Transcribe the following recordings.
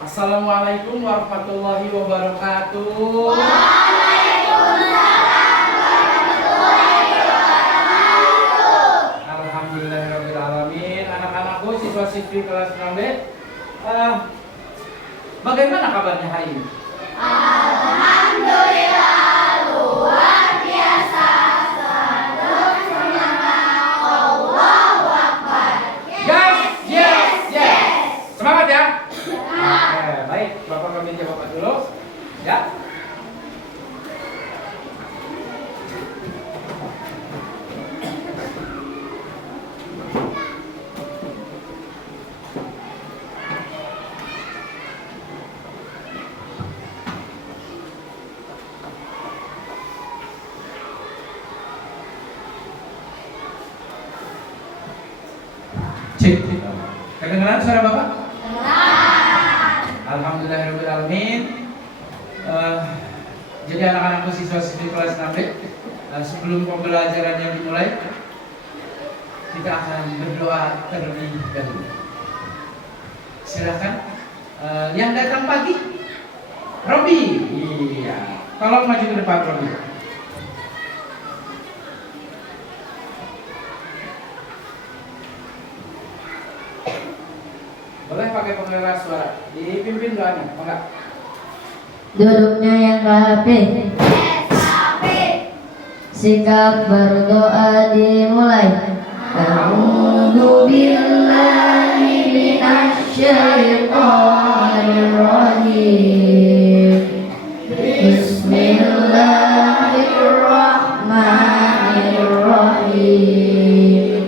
Assalamualaikum warahmatullahi wabarakatuh. Waalaikumsalam warahmatullahi wabarakatuh. Alhamdulillahirabbil alamin. Anak-anakku siswa-siswi kelas 6B, bagaimana kabarnya hari ini? Alhamdulillah luar biasa. Salam semangat. Allahu Akbar. Yes. Semangat ya. Oke, baik. Bapak kami jawab dulu. Ya. Cik. Kedengaran suara Bapak? Alhamdulillahirabbil alamin. Jadi anak-anakku siswa-siswi kelas 6B, sebelum pembelajarannya dimulai, kita akan berdoa terlebih dahulu. Silakan yang datang pagi, Robi. Iya, tolong maju ke depan Robi. Boleh pakai pengeras suara, dipimpin doanya, apa enggak? Duduknya yang rapi, sikap berdoa dimulai. A'udzu billahi minasy syaithanir rajim. Bismillahirrahmanirrahim.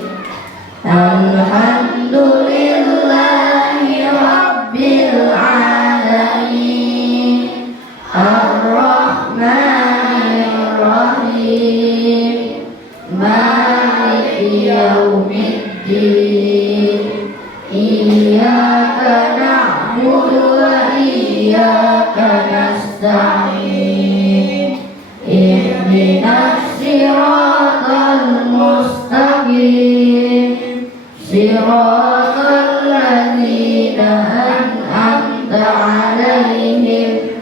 Alhamdulillahi rabbil alamin. Ar-Rahmanir Rahim. Maliki yaumiddin. Iyyaka na'budu wa iyyaka nasta'in. Ihdinas siratal mustaqim. Siratal ladzina an'amta 'alaihim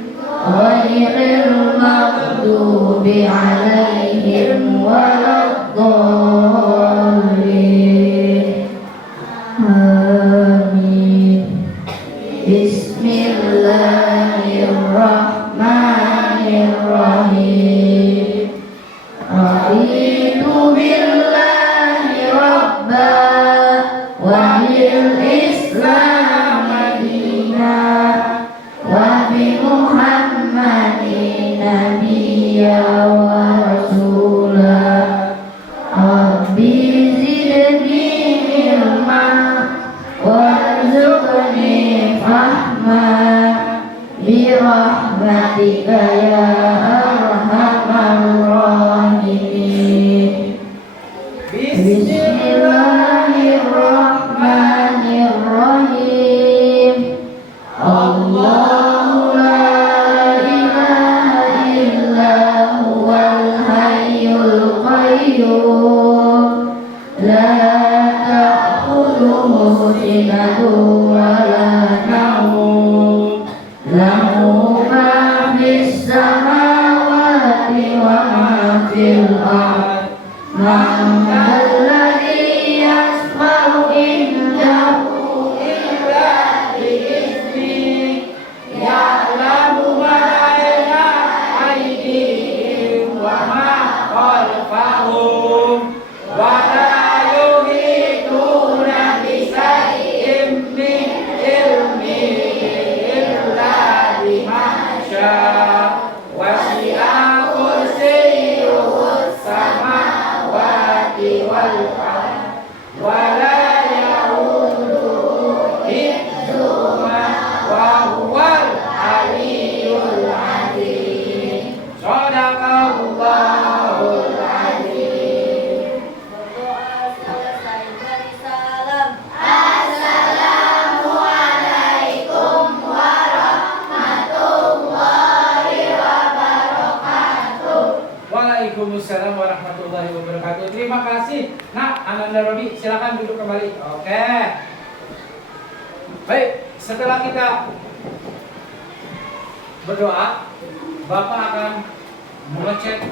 ghairil maghdubi 'alaihim waladdallin. Amin. Bismillahirrahmanirrahim. Raditu billahi rabba wa bil islam madinah wa bi Muhammadin nabiyya wa rasulah. Rabbi zidni ilma warzuqni fahma bi rahmatika ya arhamar rahimin. Bismillahirrahmanirrahim. Allahu la ilaha illa huwal hayyul qayyum. La ta'khudhuhu sinatun wa la nawm. Lahu ma fis samawati wa ma fil ardh. Man alladhi yashfa'u indahu illa bi'idznihi. Ya'lamu ma bayna aydihim wa ma khalfahum wa la yuhituna bi shay'in min ilmihi illa bima syaa. Wasi'a kursiyyuhus samawati wal ardh wa la ya'uduhu hifdzuhuma wa huwal aliyyul azim. Shadaqallahul azim. Berdoa selesai beri salam. Assalamualaikum warahmatullahi wabarakatuh. Waalaikumsalam warahmatullahi wabarakatuh. Terima kasih. Nah, Ananda Robi, silakan duduk kembali. Oke. Baik, setelah kita berdoa, Bapak akan mengecek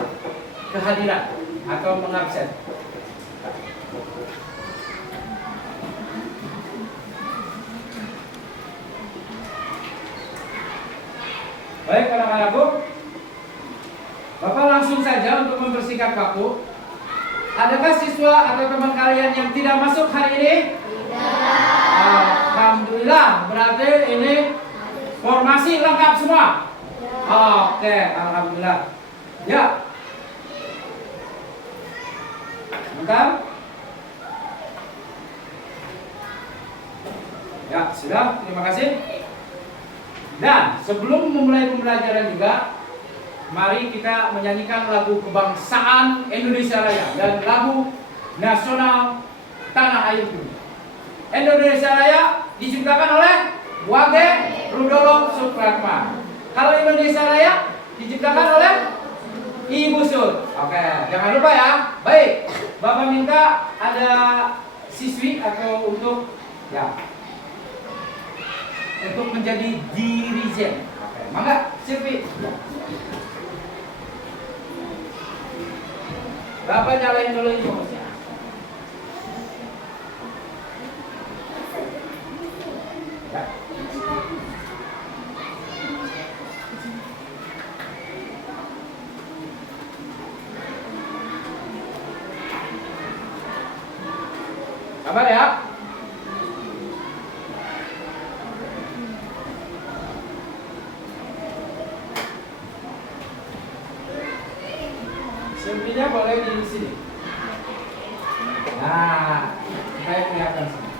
kehadiran atau mengabsen. Baik anak-anakku, Bapak langsung saja untuk membersihkan bangku. Adakah siswa atau teman kalian yang tidak masuk hari ini? Alhamdulillah, berarti ini formasi lengkap semua. Oke, alhamdulillah. Ya. Bentar. Ya, sudah. Terima kasih. Dan sebelum memulai pembelajaran juga, mari kita menyanyikan lagu kebangsaan Indonesia Raya dan lagu nasional Tanah Airku. Indonesia Raya diciptakan oleh Wage Rudolf Supratman. Kalau Indonesia Raya diciptakan oleh Ibu Sur. Oke, jangan lupa ya. Baik, Bapak minta ada siswi atau untuk menjadi dirijen. Oke, mangga Silvi. Bapak nyalain dulu ini fokusnya. Ya. Sabar ya. Selfie-nya boleh di sini. Nah, supaya kelihatan semua.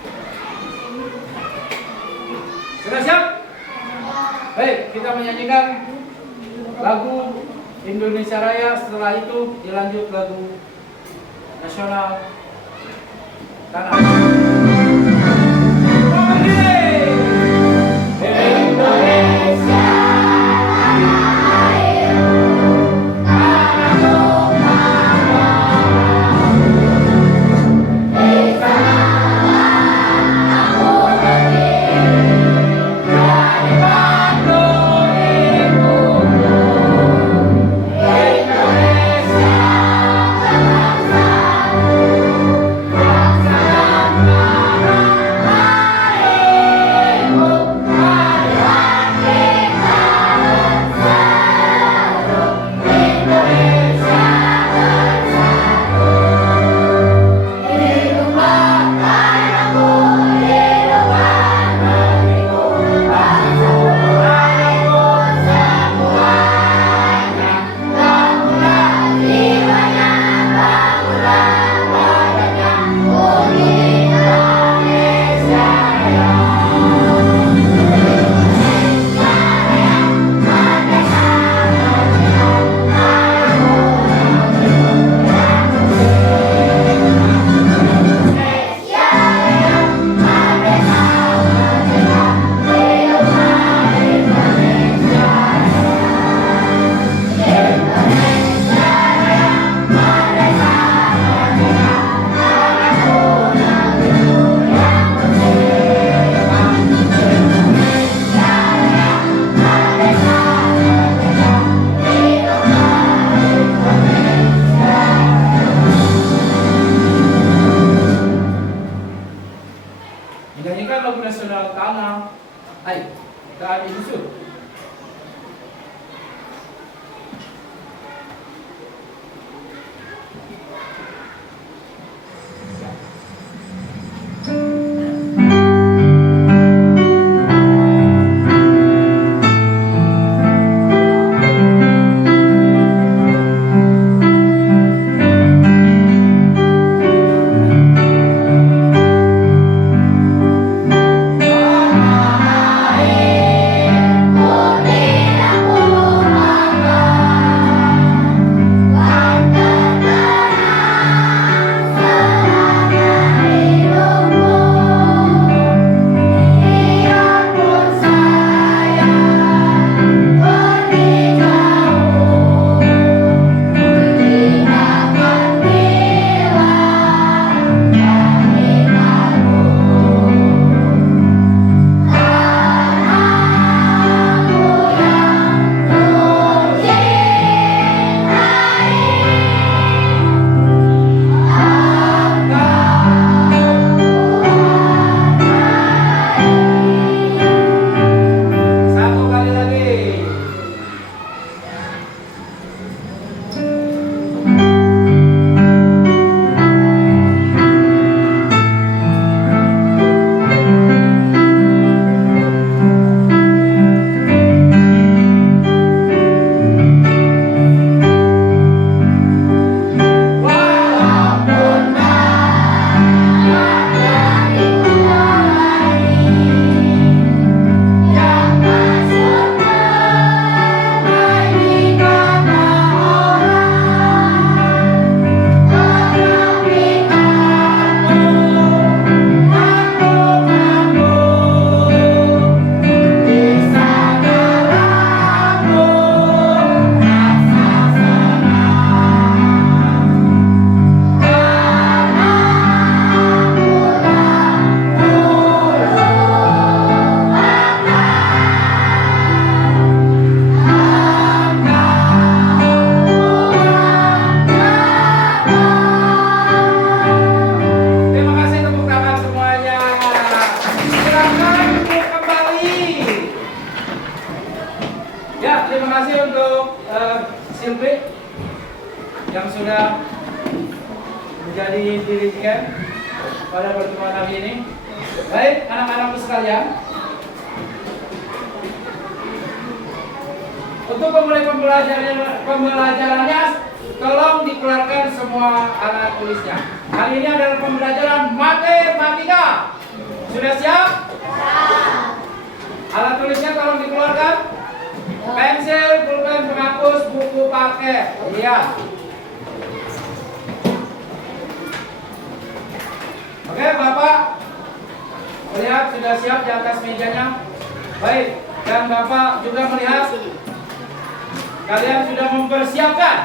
Sudah siap? Baik, kita menyanyikan lagu Indonesia Raya. Setelah itu dilanjut lagu nasional Tanah Air. Menyanyikan lagu nasional Tanah Air. Dan Ibu Sur. Tanah Silakan duduk kembali. Ya, terima kasih untuk Silvi yang sudah menjadi dirigen pada pertemuan hari ini. Baik, anak-anakku sekalian, untuk memulai pembelajarannya, tolong dikeluarkan semua alat tulisnya. Hari ini adalah pembelajaran matematika. Sudah siap? Alat tulisnya tolong dikeluarkan. Pensil, pulpen, penghapus, buku pakai. Iya. Oke, Bapak. Lihat sudah siap di atas mejanya. Baik, dan Bapak juga melihat kalian sudah mempersiapkan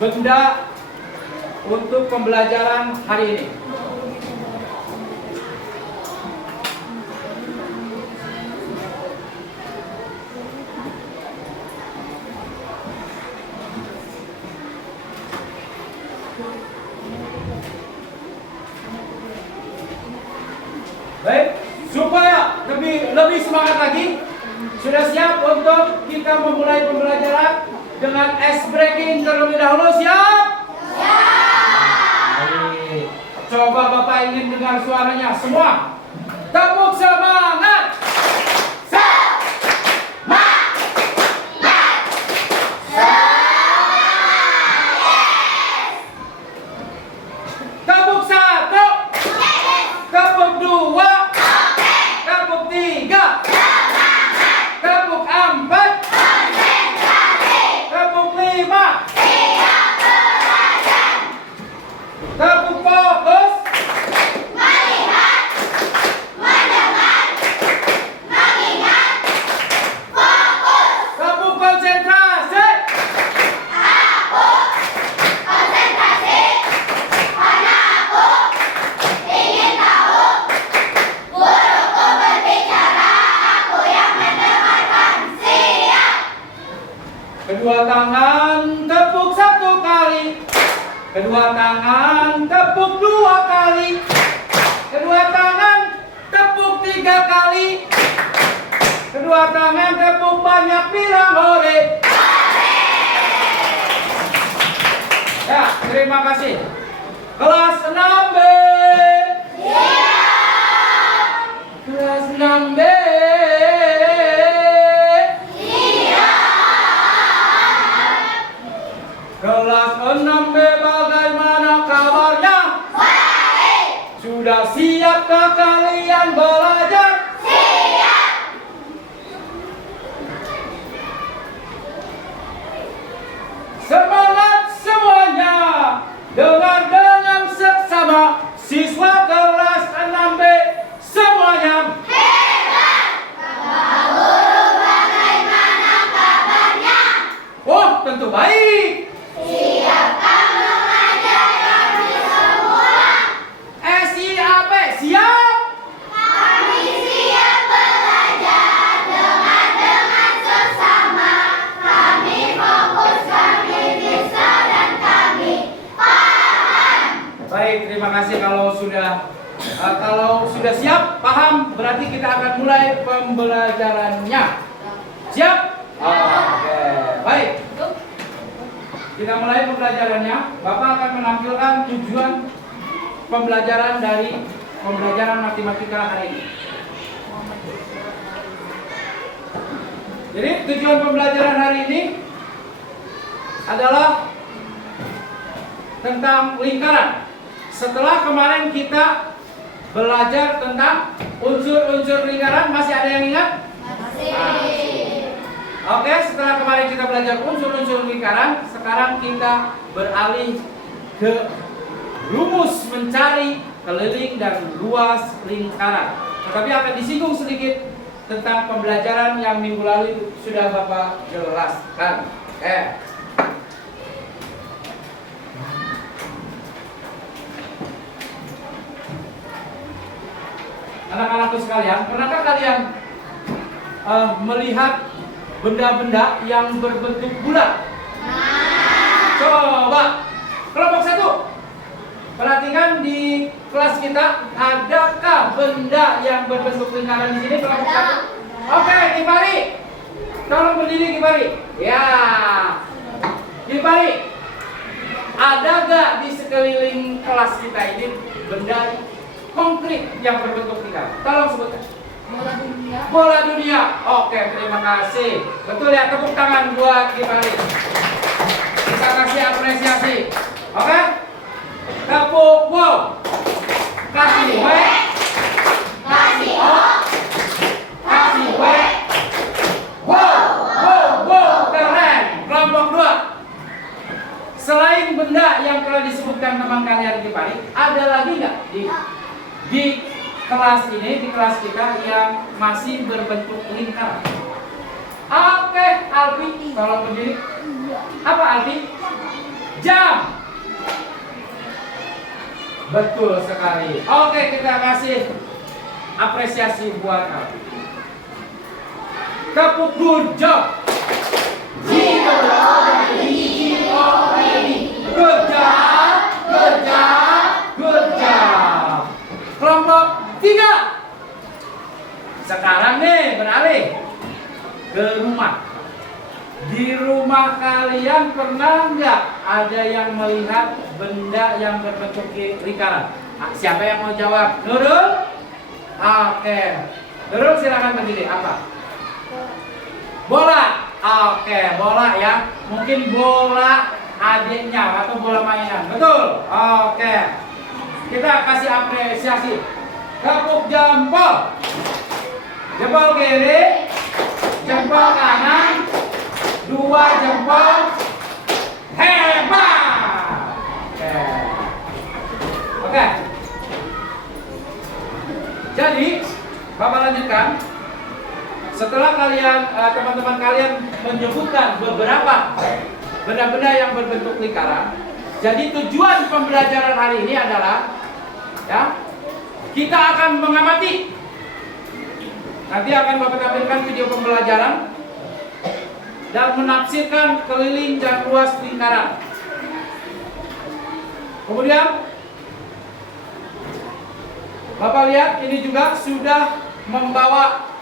benda untuk pembelajaran hari ini. Baik, supaya lebih semangat lagi, sudah siap untuk kita memulai pembelajaran dengan ice breaking terlebih dahulu. Siap? Baik. Coba Bapak ingin dengar suaranya semua. Tepuk semangat. Tepuk satu. Tepuk dua. Tepuk tiga. Tepuk empat. Tepuk lima. Tepuk fokus. Tepuk konsentrasi. Kedua tangan tepuk satu kali. Kedua tangan tepuk dua kali. Kedua tangan tepuk tiga kali. Kedua tangan tepuk banyak, bilang hore. Ya, terima kasih. Kelas 6B. Kelas 6B. Kelas 6B, bagaimana kabarnya? Baik. Sudah siapkah kalian belajar? Siap. Semangat semuanya. Dengar dengan seksama. Siswa kelas 6B semuanya. Hebat. Bapak Guru, bagaimana kabarnya? Oh, tentu baik. Siapkah mengajar kami semua? SIAP, siap? Kami siap belajar dengan sesama. Kami fokus, kami bisa, dan kami paham. Baik, terima kasih. Kalau sudah siap, paham, berarti kita akan mulai pembelajarannya. Siap? Oke, baik. Kita mulai pembelajarannya. Bapak akan menampilkan tujuan pembelajaran dari pembelajaran matematika hari ini. Jadi tujuan pembelajaran hari ini adalah tentang lingkaran. Setelah kemarin kita belajar tentang unsur-unsur lingkaran, masih ada yang ingat? Masih. Oke, setelah kemarin kita belajar unsur-unsur lingkaran, sekarang kita beralih ke rumus mencari keliling dan luas lingkaran. Tetapi akan disinggung sedikit tentang pembelajaran yang minggu lalu sudah Bapak jelaskan. Anak-anakku sekalian, pernahkah kalian melihat benda-benda yang berbentuk bulat? Coba kelompok 1, perhatikan di kelas kita, adakah benda yang berbentuk lingkaran di sini? Kelompok Ada. 1. Oke, Gibari. Tolong berdiri Gibari. Ya. Gibari. Ada gak di sekeliling kelas kita ini benda konkret yang berbentuk lingkaran? Tolong sebutkan. Bola dunia. Bola dunia. Oke, terima kasih. Betul ya, tepuk tangan buat Gibari. Kita kasih apresiasi. Oke? Tepuk wow. Kasih W. Kasih O. Kasih W. Wow, wow, wow, keren. Kelompok 2. Selain benda yang telah disebutkan teman kalian Gibari, ada lagi nggak di kelas ini, di kelas kita yang masih berbentuk lingkaran? Oke, Alfi, tolong berdiri. Apa Alfi? Jam. Betul sekali. Oke, kita kasih apresiasi buat Alfi. Tepuk good job. Good job, good job, good job. Kelompok 3. Sekarang nih beralih ke rumah. Di rumah kalian pernah nggak ada yang melihat benda yang berbentuk lingkaran? Siapa yang mau jawab? Nurul? Oke. Nurul silakan berdiri. Apa? Bola. Oke, bola ya. Mungkin bola adiknya atau bola mainan. Betul. Oke. Kita kasih apresiasi. Tepuk jempol. Jempol kiri, jempol kanan, 2 jempol. Hebat. Oke. Oke. Jadi, Bapak lanjutkan. Setelah kalian, teman-teman kalian menyebutkan beberapa benda-benda yang berbentuk lingkaran, jadi tujuan pembelajaran hari ini adalah, ya, kita akan mengamati. Nanti akan Bapak tampilkan video pembelajaran dan menafsirkan keliling dan luas lingkaran. Kemudian, Bapak lihat ini juga sudah membawa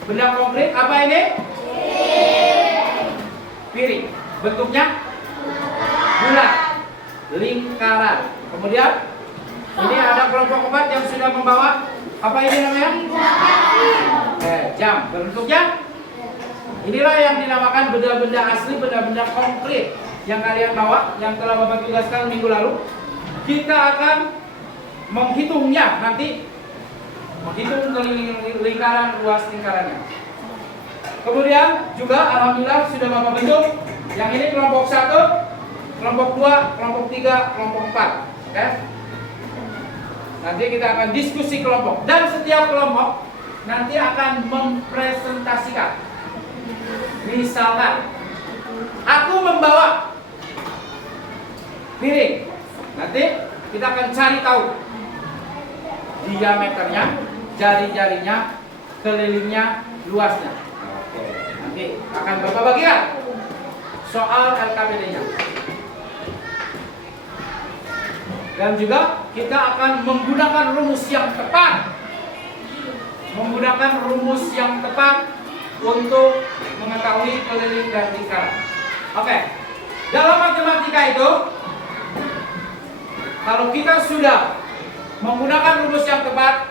benda konkret. Apa ini? Piring. Bentuknya bulat, lingkaran. Kemudian ini ada kelompok 4 yang sudah membawa apa ini namanya? Jam. Bentuknya inilah yang dinamakan benda-benda asli, benda-benda konkret yang kalian bawa, yang telah Bapak tugaskan minggu lalu. Kita akan menghitungnya nanti. Menghitung lingkaran, luas lingkarannya. Kemudian juga alhamdulillah sudah Bapak bentuk. Yang ini kelompok 1, kelompok 2, kelompok 3, kelompok 4. Oke? Nanti kita akan diskusi kelompok. Dan setiap kelompok nanti akan mempresentasikan. Misalkan aku membawa piring. Nanti kita akan cari tahu diameternya, jari-jarinya, kelilingnya, luasnya. Oke. Nanti akan Bapak bagikan soal LKPD-nya. Dan juga kita akan menggunakan rumus yang tepat. Menggunakan rumus yang tepat untuk mengetahui keliling dan lingkaran. Oke. Dalam matematika itu, kalau kita sudah menggunakan rumus yang tepat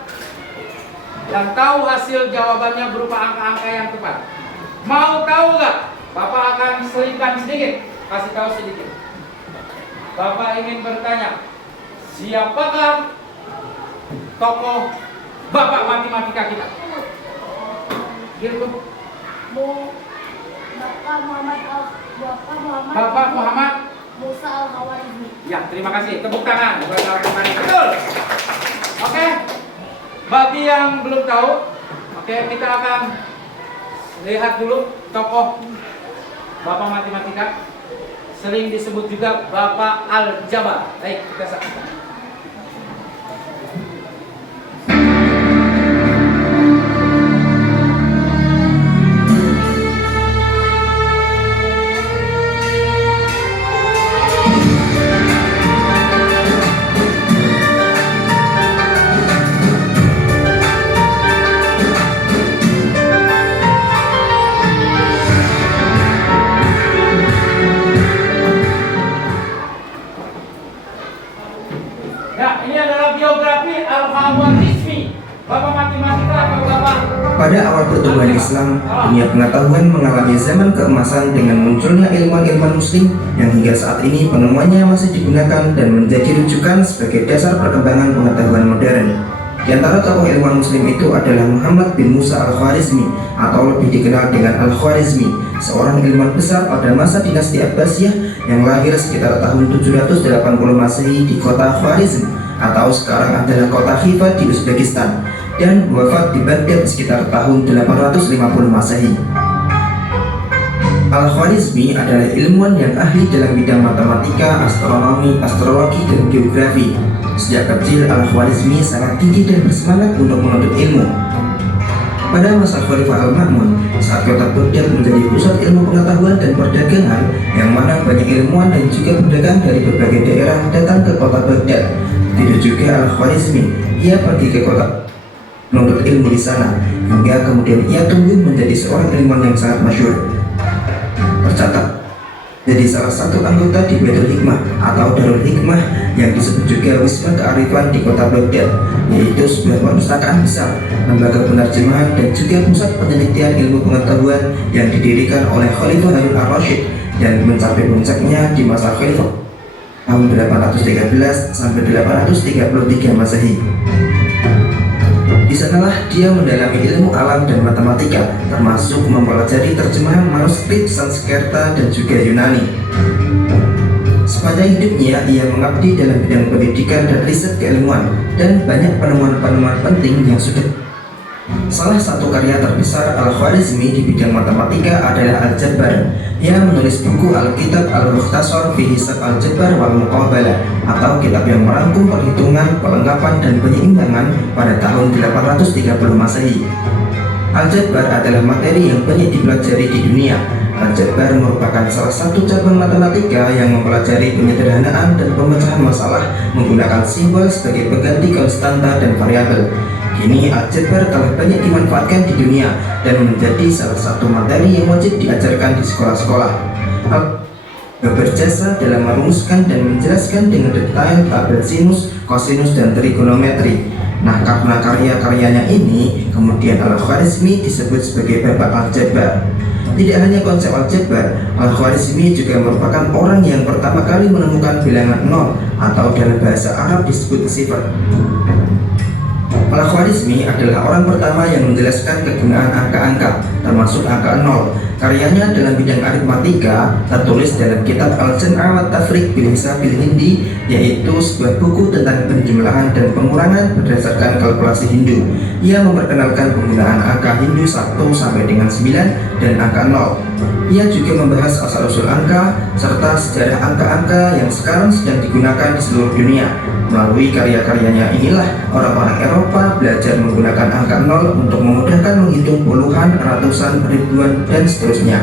dan tahu hasil jawabannya berupa angka-angka yang tepat. Mau tahu nggak? Bapak akan selipkan sedikit, kasih tahu sedikit. Bapak ingin bertanya, siapakah tokoh Bapak matematika kita? Gitu. Bapak Muhammad Musa Al-Khawarizmi. Ya, terima kasih. Tepuk tangan buat teman-teman. Betul. Oke. Bagi yang belum tahu, oke, kita akan lihat dulu tokoh Bapak matematika. Sering disebut juga Bapak Al-Jabar. Baik, kita saksikan. Pada awal pertumbuhan Islam, dunia pengetahuan mengalami zaman keemasan dengan munculnya ilmuwan-ilmuwan muslim yang hingga saat ini penemuannya masih digunakan dan menjadi rujukan sebagai dasar perkembangan pengetahuan modern. Di antara tokoh ilmuwan muslim itu adalah Muhammad bin Musa al-Khwarizmi atau lebih dikenal dengan Al-Khwarizmi, seorang ilmuwan besar pada masa dinasti Abbasiyah yang lahir sekitar tahun 780 Masehi di kota Khwarizm atau sekarang adalah kota Khiva di Uzbekistan, dan wafat di Baghdad sekitar tahun 850 Masehi. Al-Khwarizmi adalah ilmuwan yang ahli dalam bidang matematika, astronomi, astrologi, dan geografi. Sejak kecil, Al-Khwarizmi sangat gigih dan bersemangat untuk menuntut ilmu. Pada masa Khalifah Al-Ma'mun, saat kota Baghdad menjadi pusat ilmu pengetahuan dan perdagangan, yang mana banyak ilmuwan dan juga pedagang dari berbagai daerah datang ke kota Baghdad. Tidak juga Al-Khwarizmi, ia pergi ke kota menuntut ilmu di sana, hingga kemudian ia tumbuh menjadi seorang ilmuwan yang sangat masyhur. Tercatat jadi salah satu anggota di Baitul Hikmah atau Darul Hikmah yang disebut juga Wisma Kearifan di kota Baghdad, yaitu sebuah perpustakaan besar, lembaga penerjemahan dan juga pusat penelitian ilmu pengetahuan yang didirikan oleh Khalifah Harun ar-Rasyid dan mencapai puncaknya di masa Khalifah tahun 813 sampai 833 Masehi. Di sanalah dia mendalami ilmu alam dan matematika, termasuk mempelajari terjemahan manuskrip Sanskerta dan juga Yunani. Sepanjang hidupnya, ia mengabdi dalam bidang pendidikan dan riset keilmuan, dan banyak penemuan-penemuan penting yang sudah. Salah satu karya terbesar Al-Khwarizmi di bidang matematika adalah Al-Jabbar. Ia menulis buku Al-Kitab Al-Mukhtasar fi Hisab Al-Jabbar wal Muqabalah, atau kitab yang merangkum perhitungan, pelengkapan, dan penyeimbangan pada tahun 830 Masehi. Al-Jabbar adalah materi yang banyak dipelajari di dunia. Al-Jabbar merupakan salah satu cabang matematika yang mempelajari penyederhanaan dan pemecahan masalah menggunakan simbol sebagai pengganti konstanta dan variabel. Kini Al-Jabbar telah banyak dimanfaatkan di dunia dan menjadi salah satu materi yang wajib diajarkan di sekolah-sekolah. Berjasa dalam merumuskan dan menjelaskan dengan detail tabel sinus, kosinus, dan trigonometri. Nah, karena karya-karyanya ini, kemudian Al-Khwarizmi disebut sebagai Bapak Al-Jabbar. Tidak hanya konsep Al-Jabbar, Al-Khwarizmi juga merupakan orang yang pertama kali menemukan bilangan nol, atau dalam bahasa Arab disebut sifar. Al-Khwarizmi adalah orang pertama yang menjelaskan kegunaan angka-angka, termasuk angka 0. Karyanya dalam bidang aritmatika tertulis dalam kitab Al-Jam'a wa Tafriq bil Hisab bil Hindi, yaitu sebuah buku tentang penjumlahan dan pengurangan berdasarkan kalkulasi Hindu. Ia memperkenalkan penggunaan angka Hindu 1 sampai dengan 9 dan angka 0. Ia juga membahas asal-usul angka serta sejarah angka-angka yang sekarang sedang digunakan di seluruh dunia. Melalui karya-karyanya inilah orang-orang Eropa belajar menggunakan angka 0 untuk memudahkan menghitung puluhan, ratusan, ribuan, dan seterusnya.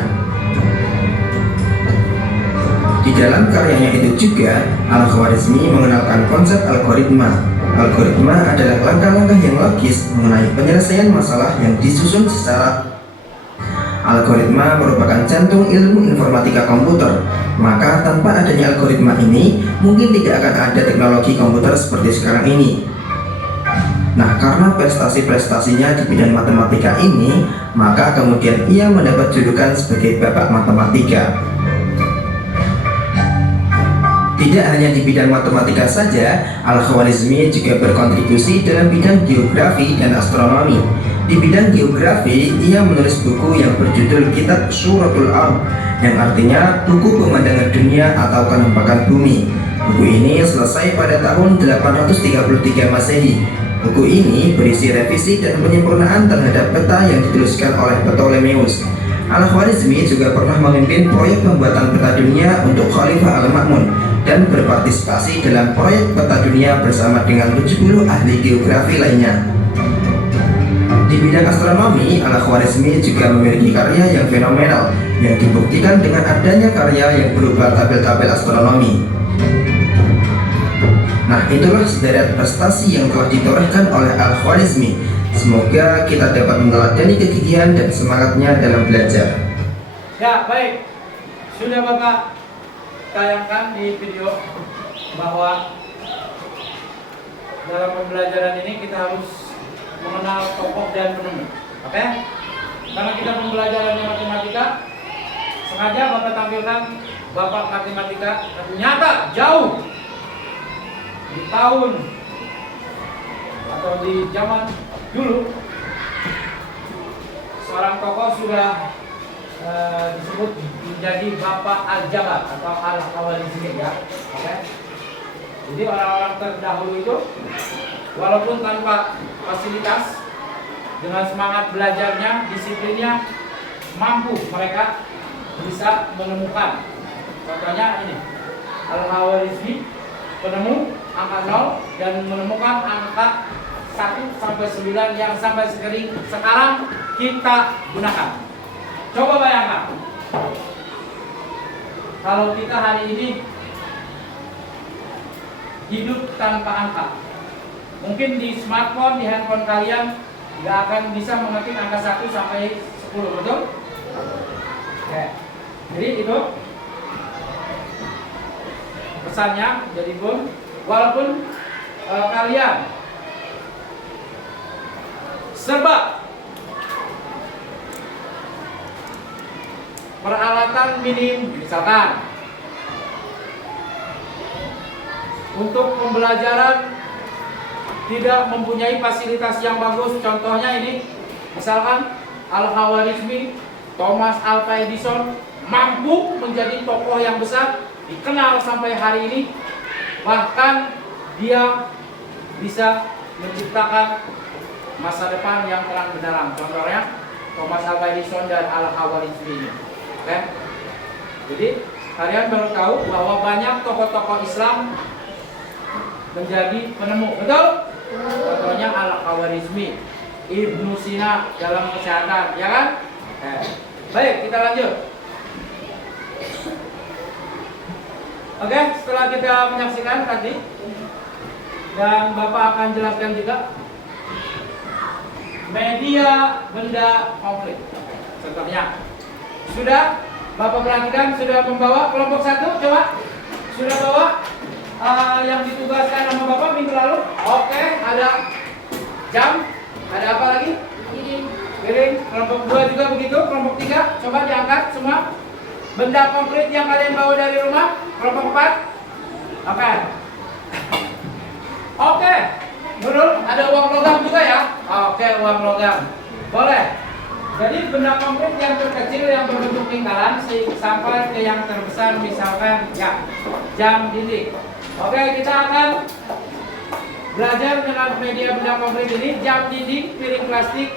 Di dalam karyanya itu juga, Al-Khwarizmi mengenalkan konsep algoritma. Algoritma adalah langkah-langkah yang logis mengenai penyelesaian masalah yang disusun secara. Algoritma merupakan jantung ilmu informatika komputer. Maka tanpa adanya algoritma ini, mungkin tidak akan ada teknologi komputer seperti sekarang ini. Nah, karena prestasi-prestasinya di bidang matematika ini, maka kemudian ia mendapat julukan sebagai Bapak Matematika. Tidak hanya di bidang matematika saja, Al-Khwarizmi juga berkontribusi dalam bidang geografi dan astronomi. Di bidang geografi, ia menulis buku yang berjudul Kitab Suratul Ard, yang artinya buku pemandangan dunia atau penampakan bumi. Buku ini selesai pada tahun 833 Masehi. Buku ini berisi revisi dan penyempurnaan terhadap peta yang dituliskan oleh Ptolemeus. Al-Khwarizmi juga pernah memimpin proyek pembuatan peta dunia untuk Khalifah Al-Ma'mun dan berpartisipasi dalam proyek peta dunia bersama dengan 70 ahli geografi lainnya. Di bidang astronomi, Al-Khwarizmi juga memiliki karya yang fenomenal yang dibuktikan dengan adanya karya yang berupa tabel-tabel astronomi. Nah, itulah sederet prestasi yang telah ditorehkan oleh Al-Khwarizmi. Semoga kita dapat meneladani kegigihan dan semangatnya dalam belajar. Ya, baik. Sudah Bapak tayangkan di video bahwa dalam pembelajaran ini kita harus mengenal tokoh dan penemu. Oke? Karena kita pembelajarannya matematika, sengaja Bapak tampilkan Bapak matematika, ternyata jauh di tahun atau di zaman dulu seorang tokoh sudah disebut menjadi Bapak Al-Jabar atau Al-Khwarizmi ya. Oke. Jadi orang-orang terdahulu itu walaupun tanpa fasilitas, dengan semangat belajarnya, disiplinnya, mampu mereka bisa menemukan. Contohnya ini Al-Khwarizmi, penemu angka 0 dan menemukan angka 1 sampai 9 yang sampai sekarang kita gunakan. Coba bayangkan, kalau kita hari ini hidup tanpa angka, mungkin di smartphone, di handphone kalian nggak akan bisa mengetik angka 1 sampai 10, betul? Oke. Jadi itu pesannya. Jadi pun walaupun kalian serba peralatan minim, misalkan untuk pembelajaran tidak mempunyai fasilitas yang bagus, contohnya ini misalkan Al-Khwarizmi, Thomas Alva Edison mampu menjadi tokoh yang besar, dikenal sampai hari ini, bahkan dia bisa menciptakan masa depan yang terang benderang. Contohnya Thomas Alva Edison dan Al-Khwarizmi. Oke. Jadi kalian baru tahu bahwa banyak tokoh-tokoh Islam menjadi penemu, betul? Contohnya Al-Khwarizmi, Ibnu Sina dalam kesehatan, ya kan? Baik, kita lanjut. Oke, setelah kita menyaksikan tadi, dan Bapak akan jelaskan juga media benda konflik. Contohnya, sudah Bapak perhatikan, sudah membawa kelompok 1, coba sudah bawa yang ditugaskan sama Bapak minggu lalu. Oke, ada jam, ada apa lagi? Piring. Kelompok 2 juga begitu, kelompok 3 coba diangkat semua. Benda konkret yang kalian bawa dari rumah. Kelompok 4. Oke. Oke. Nurul, ada uang logam juga ya? Oke, uang logam. Boleh. Jadi benda konkret yang terkecil yang berbentuk lingkaran sampai ke yang terbesar, misalkan ya jam dinding. Oke, kita akan belajar dengan media benda konkret ini, jam dinding, piring plastik,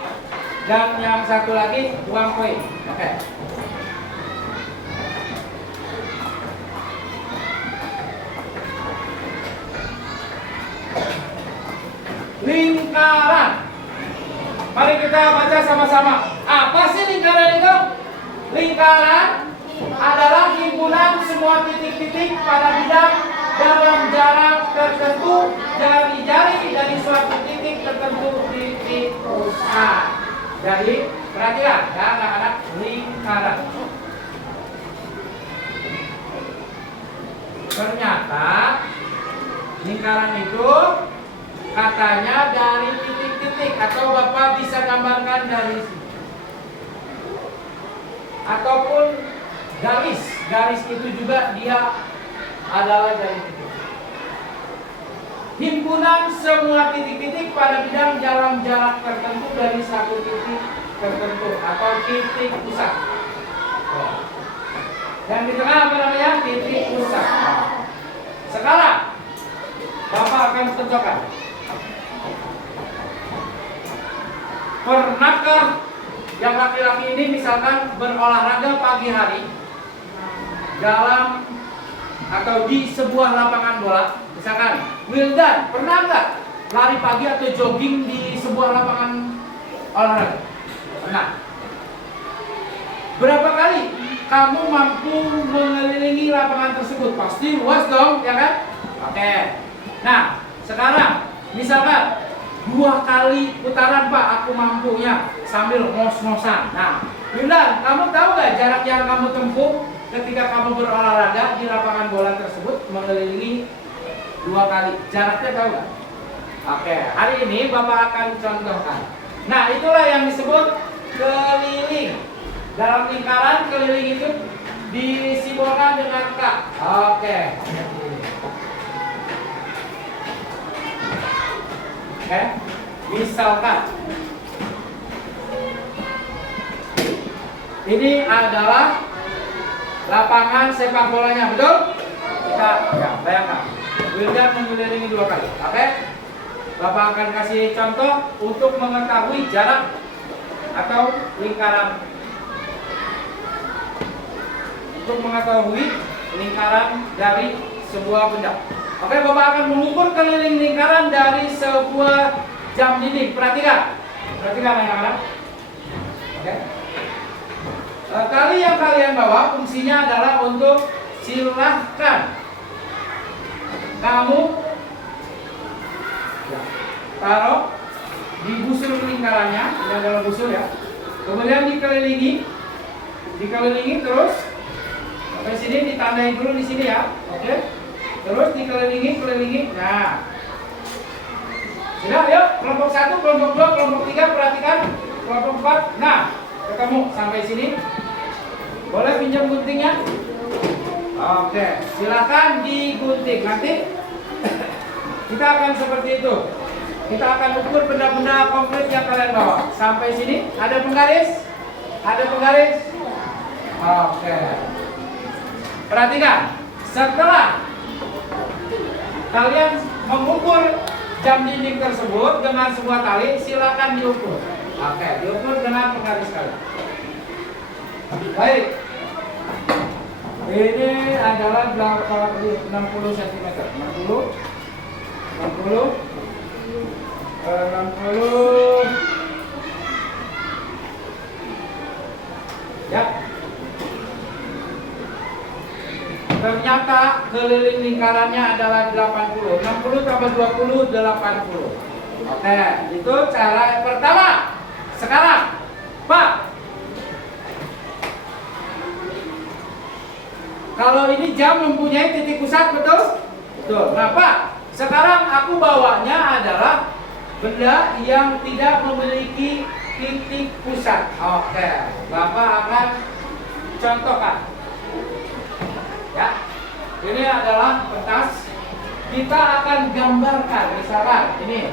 dan yang satu lagi uang koin. Oke. Lingkaran. Mari kita baca sama-sama. Apa sih lingkaran itu? Lingkaran adalah himpunan semua titik-titik pada bidang dalam jarak tertentu dari jari dari suatu titik tertentu titik pusat. Jadi perhatikan ya anak-anak, lingkaran. Ternyata lingkaran itu katanya dari titik-titik, atau Bapak bisa gambarkan dari sini. Ataupun garis. Garis itu juga dia adalah dari titik. Himpunan semua titik-titik pada bidang dalam jarak tertentu dari satu titik tertentu atau titik pusat. Dan di tengah apa namanya? Titik pusat. Sekarang Bapak akan contohkan. Pernahkah yang laki-laki ini misalkan berolahraga pagi hari dalam atau di sebuah lapangan bola? Misalkan Wildan, pernah nggak lari pagi atau jogging di sebuah lapangan olahraga? Pernah. Berapa kali kamu mampu mengelilingi lapangan tersebut? Pasti luas dong, ya kan? Oke. Nah, sekarang misalkan 2 kali putaran Pak aku mampunya sambil ngos-ngosan. Nah, Wildan, kamu tahu nggak jarak yang kamu tempuh ketika kamu berolahraga di lapangan bola tersebut mengelilingi 2 kali? Jaraknya tahu nggak? Oke, hari ini Bapak akan contohkan. Nah, itulah yang disebut keliling. Dalam lingkaran keliling itu disimbolkan dengan K. Oke. Oke. Misalkan ini adalah lapangan sepak bolanya, betul? Kita ya, bayangkan. Wildan mengelilingi 2 kali. Oke? Bapak akan kasih contoh untuk mengetahui jarak atau lingkaran. Untuk mengetahui lingkaran dari sebuah benda. Oke, Bapak akan mengukur keliling lingkaran dari sebuah jam dinding. Perhatikan. Perhatikan anak-anak. Oke. Tali yang kalian bawa fungsinya adalah untuk silahkan kamu taruh di busur lingkarannya. Ini adalah busur ya. Kemudian dikelilingi terus sampai sini, ditandai dulu di sini ya. Oke. Terus dikelilingi. Nah, sudah, yuk. Kelompok 1, kelompok 2, kelompok 3, perhatikan. Kelompok 4. Nah, ketemu sampai sini. Boleh pinjam guntingnya? Oke, silakan digunting. Nanti kita akan seperti itu. Kita akan ukur benda-benda konkret yang kalian bawa. Sampai sini, ada penggaris? Ada penggaris? Oke. Perhatikan, setelah kalian mengukur jam dinding tersebut dengan sebuah tali, silakan diukur. Oke, diukur dengan penggaris kalian. Baik. Ini adalah 60 cm. 60. Ya. Ternyata keliling lingkarannya adalah 80. 60 tambah 20, 80. Oke, itu cara pertama. Sekarang, Pak, kalau ini jam mempunyai titik pusat, betul? Betul. Nah, Pak, sekarang aku bawanya adalah benda yang tidak memiliki titik pusat. Oke, Bapak akan contohkan. Ya, ini adalah kertas. Kita akan gambarkan, misalkan ini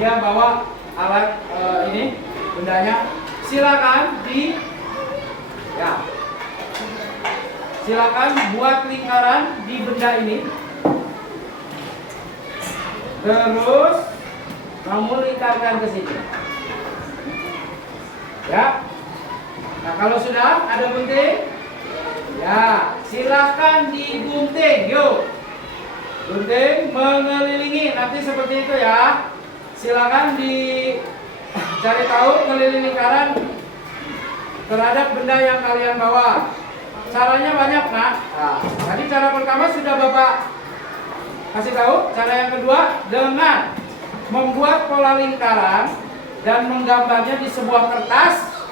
dia bawa alat ini bendanya. Silakan silakan buat lingkaran di benda ini. Terus kamu lingkarkan ke sini. Ya. Nah, kalau sudah ada gunting, ya, silahkan digunting. Yuk, gunting mengelilingi. Nanti seperti itu ya. Silahkan dicari tahu keliling lingkaran terhadap benda yang kalian bawa. Caranya banyak, nak. Nah, tadi cara pertama sudah Bapak kasih tahu. Cara yang kedua dengan membuat pola lingkaran dan menggambarnya di sebuah kertas.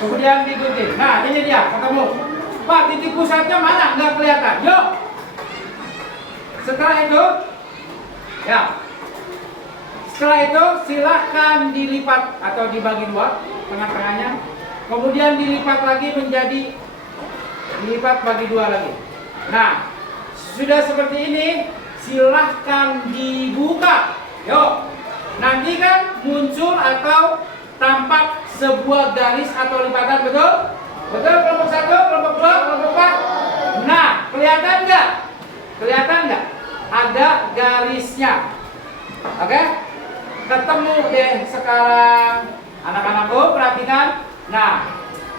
Kemudian digunting. Nah, ini dia, ketemu. Pak, titik pusatnya mana? Nggak kelihatan. Yuk. Setelah itu, ya. Setelah itu silahkan dilipat atau dibagi 2, tengah-tengahnya. Kemudian dilipat lagi menjadi dilipat bagi 2 lagi. Nah, sudah seperti ini, silahkan dibuka. Yuk. Nanti kan muncul atau tampak sebuah garis atau lipatan, betul? Betul, kelompok 1, kelompok 2, kelompok 4. Nah, kelihatan nggak? Kelihatan nggak? Ada garisnya. Oke? Ketemu deh sekarang. Anak-anakku, perhatikan. Nah,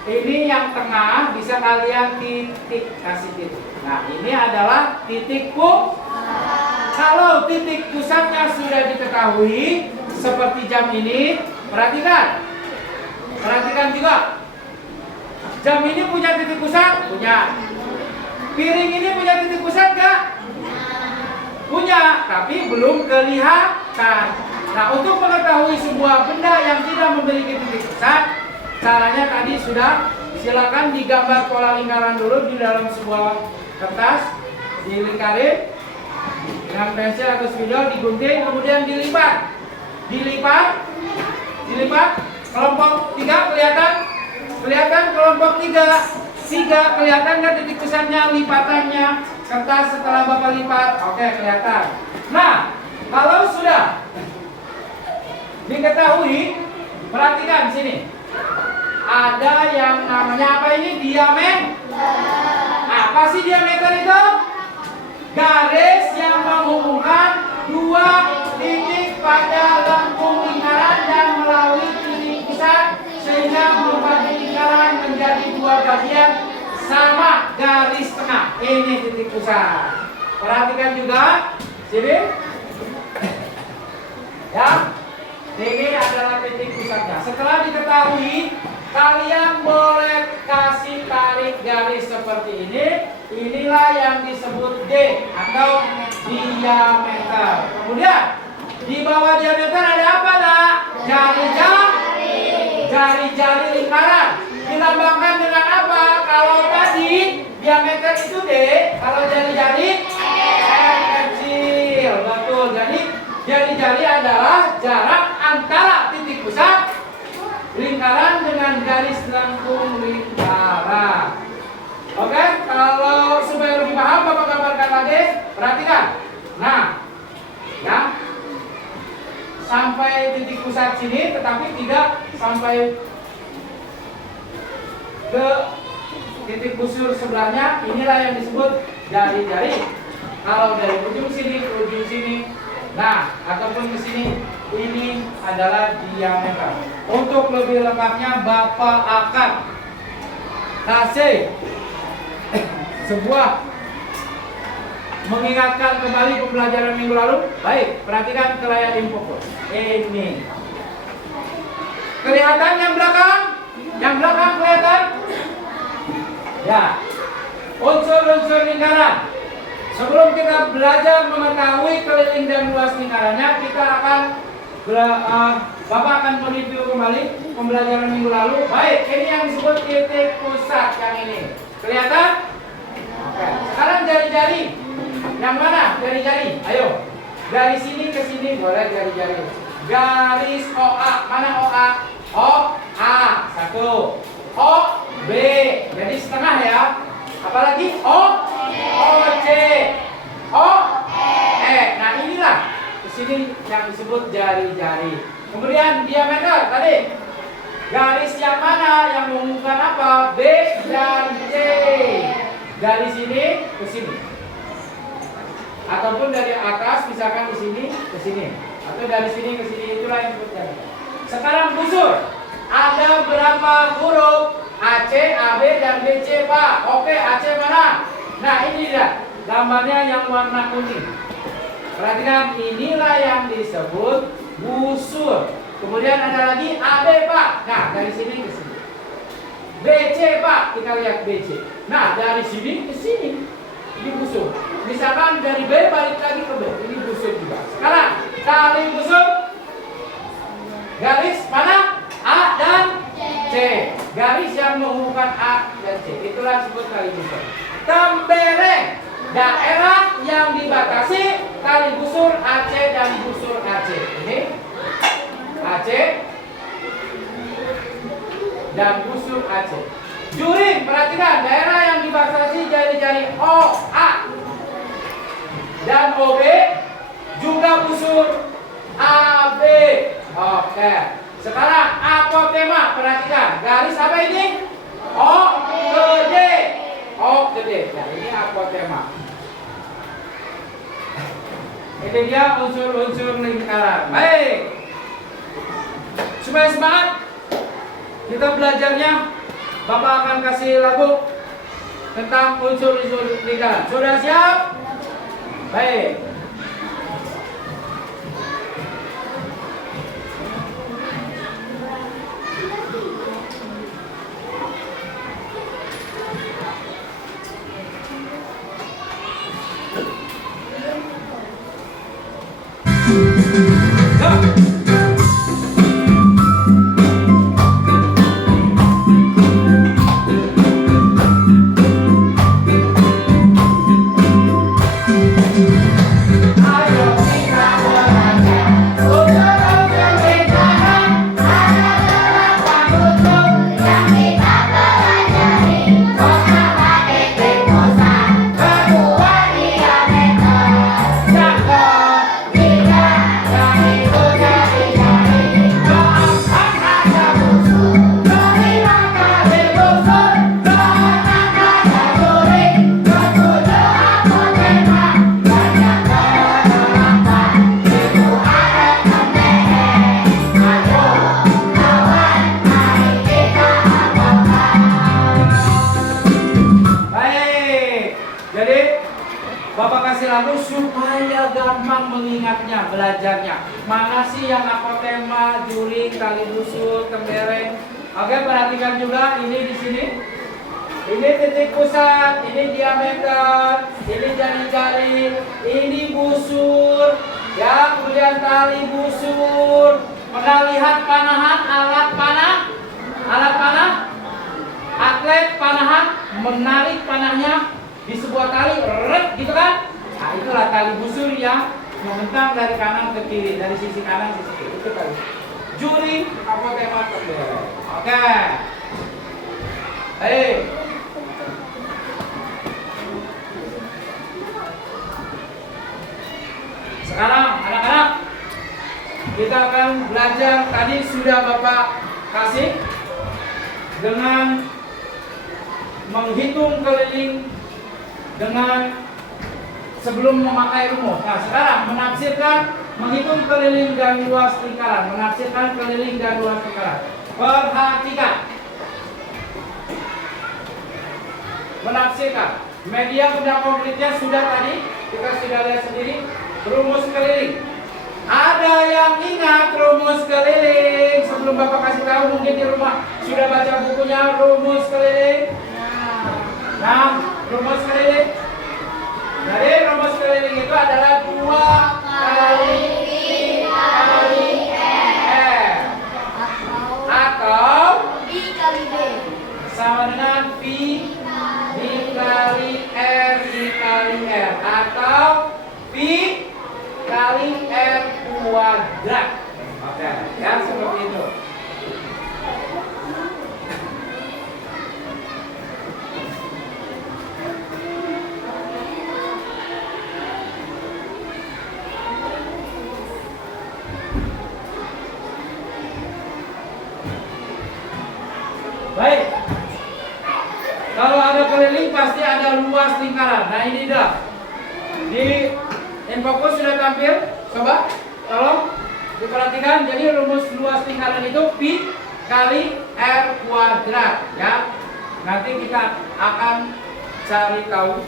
ini yang tengah bisa kalian titik, kasih titik. Nah, ini adalah titik Kalau titik pusatnya sudah diketahui, seperti jam ini, perhatikan. Perhatikan juga. Jam ini punya titik pusat? Punya. Piring ini punya titik pusat nggak? Punya, tapi belum kelihatan. Nah, untuk mengetahui sebuah benda yang tidak memiliki titik pusat, caranya tadi sudah. Silakan digambar pola lingkaran dulu di dalam sebuah kertas, dilingkarin dengan pensil atau spidol, digunting, kemudian dilipat. dilipat. Kelompok 3 kelihatan? Kelihatan kelompok 3 kelihatan nggak titik pusatnya, lipatannya, kertas setelah Bapak lipat? Oke, kelihatan. Nah, kalau sudah diketahui, perhatikan sini. Ada yang namanya apa ini? Diameter. Apa sih diameter itu? Garis yang menghubungkan dua titik pada lengkung lingkaran dan melalui titik pusat sehingga membagi lingkaran menjadi dua bagian sama garis tengah. Ini titik pusat. Perhatikan juga sini. Ya, ini adalah titik pusatnya. Setelah diketahui, kalian boleh kasih tarik garis seperti ini. Inilah yang disebut D atau diameter. Kemudian di bawah diameter ada apa, Nak? Jari-jari lingkaran. Dilambangkan dengan apa? Kalau tadi diameter itu D, kalau jari-jari kecil. Betul. Jadi jari-jari adalah jarak antara titik pusat lingkaran dengan garis lengkung lingkaran. Oke, kalau supaya lebih paham Bapak gambarkan lagi, perhatikan. Nah, ya, sampai titik pusat sini, tetapi tidak sampai ke titik busur sebelahnya. Inilah yang disebut jari-jari. Kalau dari ujung sini ke ujung sini, nah, ataupun ke sini, ini adalah diameter. Untuk lebih lengkapnya Bapak akan kasih sebuah mengingatkan kembali pembelajaran minggu lalu. Baik, perhatikan ke layar info. Ini kelihatan yang belakang? Yang belakang kelihatan? Ya, unsur-unsur lingkaran. Sebelum kita belajar mengetahui keliling dan luas lingkarannya, kita akan Bapak akan mereview kembali pembelajaran minggu lalu. Baik, ini yang disebut titik pusat yang ini. Kelihatan? Oke. Sekarang jari-jari. Yang mana jari-jari? Ayo. Dari sini ke sini boleh jari-jari. Garis OA. Mana OA? OA. Satu. OB. Jadi setengah ya. Apalagi OC. OE. Nah, inilah sini yang disebut jari-jari. Kemudian diameter tadi. Garis yang mana yang menghubungkan apa? B dan C. Dari sini ke sini. Ataupun dari atas misalkan ke sini ke sini. Atau dari sini ke sini, itulah yang disebut jari. Sekarang busur. Ada berapa huruf? AC, AB dan BC, Pak. Oke, AC mana? Nah, ini dia gambarnya yang warna kuning. Perhatikan, inilah yang disebut busur. Kemudian ada lagi AB, Pak. Nah, dari sini ke sini. BC, Pak. Kita lihat BC. Nah, dari sini ke sini. Ini busur. Misalkan dari B balik lagi ke B. Ini busur juga. Sekarang, kali busur. Garis mana? A dan C. Garis yang menghubungkan A dan C. Itulah disebut kali busur. Tembereng. Daerah yang dibatasi kali busur AC dan busur AC. Ini AC dan busur AC. Juring, perhatikan daerah yang dibatasi jari-jari OA dan OB juga busur AB. Oke. Sekarang apotema, perhatikan garis apa ini? O ke D. O ke D. Nah, ini apotema. Ini dia unsur-unsur lingkaran. Baik. Supaya semangat kita belajarnya, Bapak akan kasih lagu tentang unsur-unsur lingkaran. Sudah siap? Baik. mana sih yang apotema, juring, tali busur, tembereng. Oke, perhatikan juga ini di sini. Ini titik pusat, ini diameter, ini jari-jari, ini busur, ya, kemudian tali busur. Pernah lihat panahan, alat panah, atlet panahan menarik panahnya di sebuah tali, gitu kan? Nah, itulah tali busur yang membentang dari kanan ke kiri, dari sisi kanan sisi kiri. Itu tadi. Juring, apotema, tembereng. Oke. Hei. Sekarang anak-anak kita akan belajar, tadi sudah Bapak kasih dengan menghitung keliling dengan sebelum memakai rumus. Nah, sekarang menafsirkan menghitung keliling dan luas lingkaran, menafsirkan keliling dan luas lingkaran. Perhatikan. Menafsirkan. Media benda konkretnya sudah tadi kita sudah lihat sendiri. Rumus keliling. Ada yang ingat rumus keliling? Sebelum Bapak kasih tahu, mungkin di rumah sudah baca bukunya rumus keliling. Nah, rumus keliling. Jadi rumus keliling itu adalah 2 kali V kali R atau B kali B. sama dengan V dikali R dikali R atau V kali R kuadrat. Oke, ya seperti itu. Baik. Kalau ada keliling pasti ada luas lingkaran. Nah, ini dah. Di infokus sudah tampil. Coba tolong diperhatikan. Jadi rumus luas lingkaran itu pi kali R kuadrat, ya. Nanti kita akan cari tahu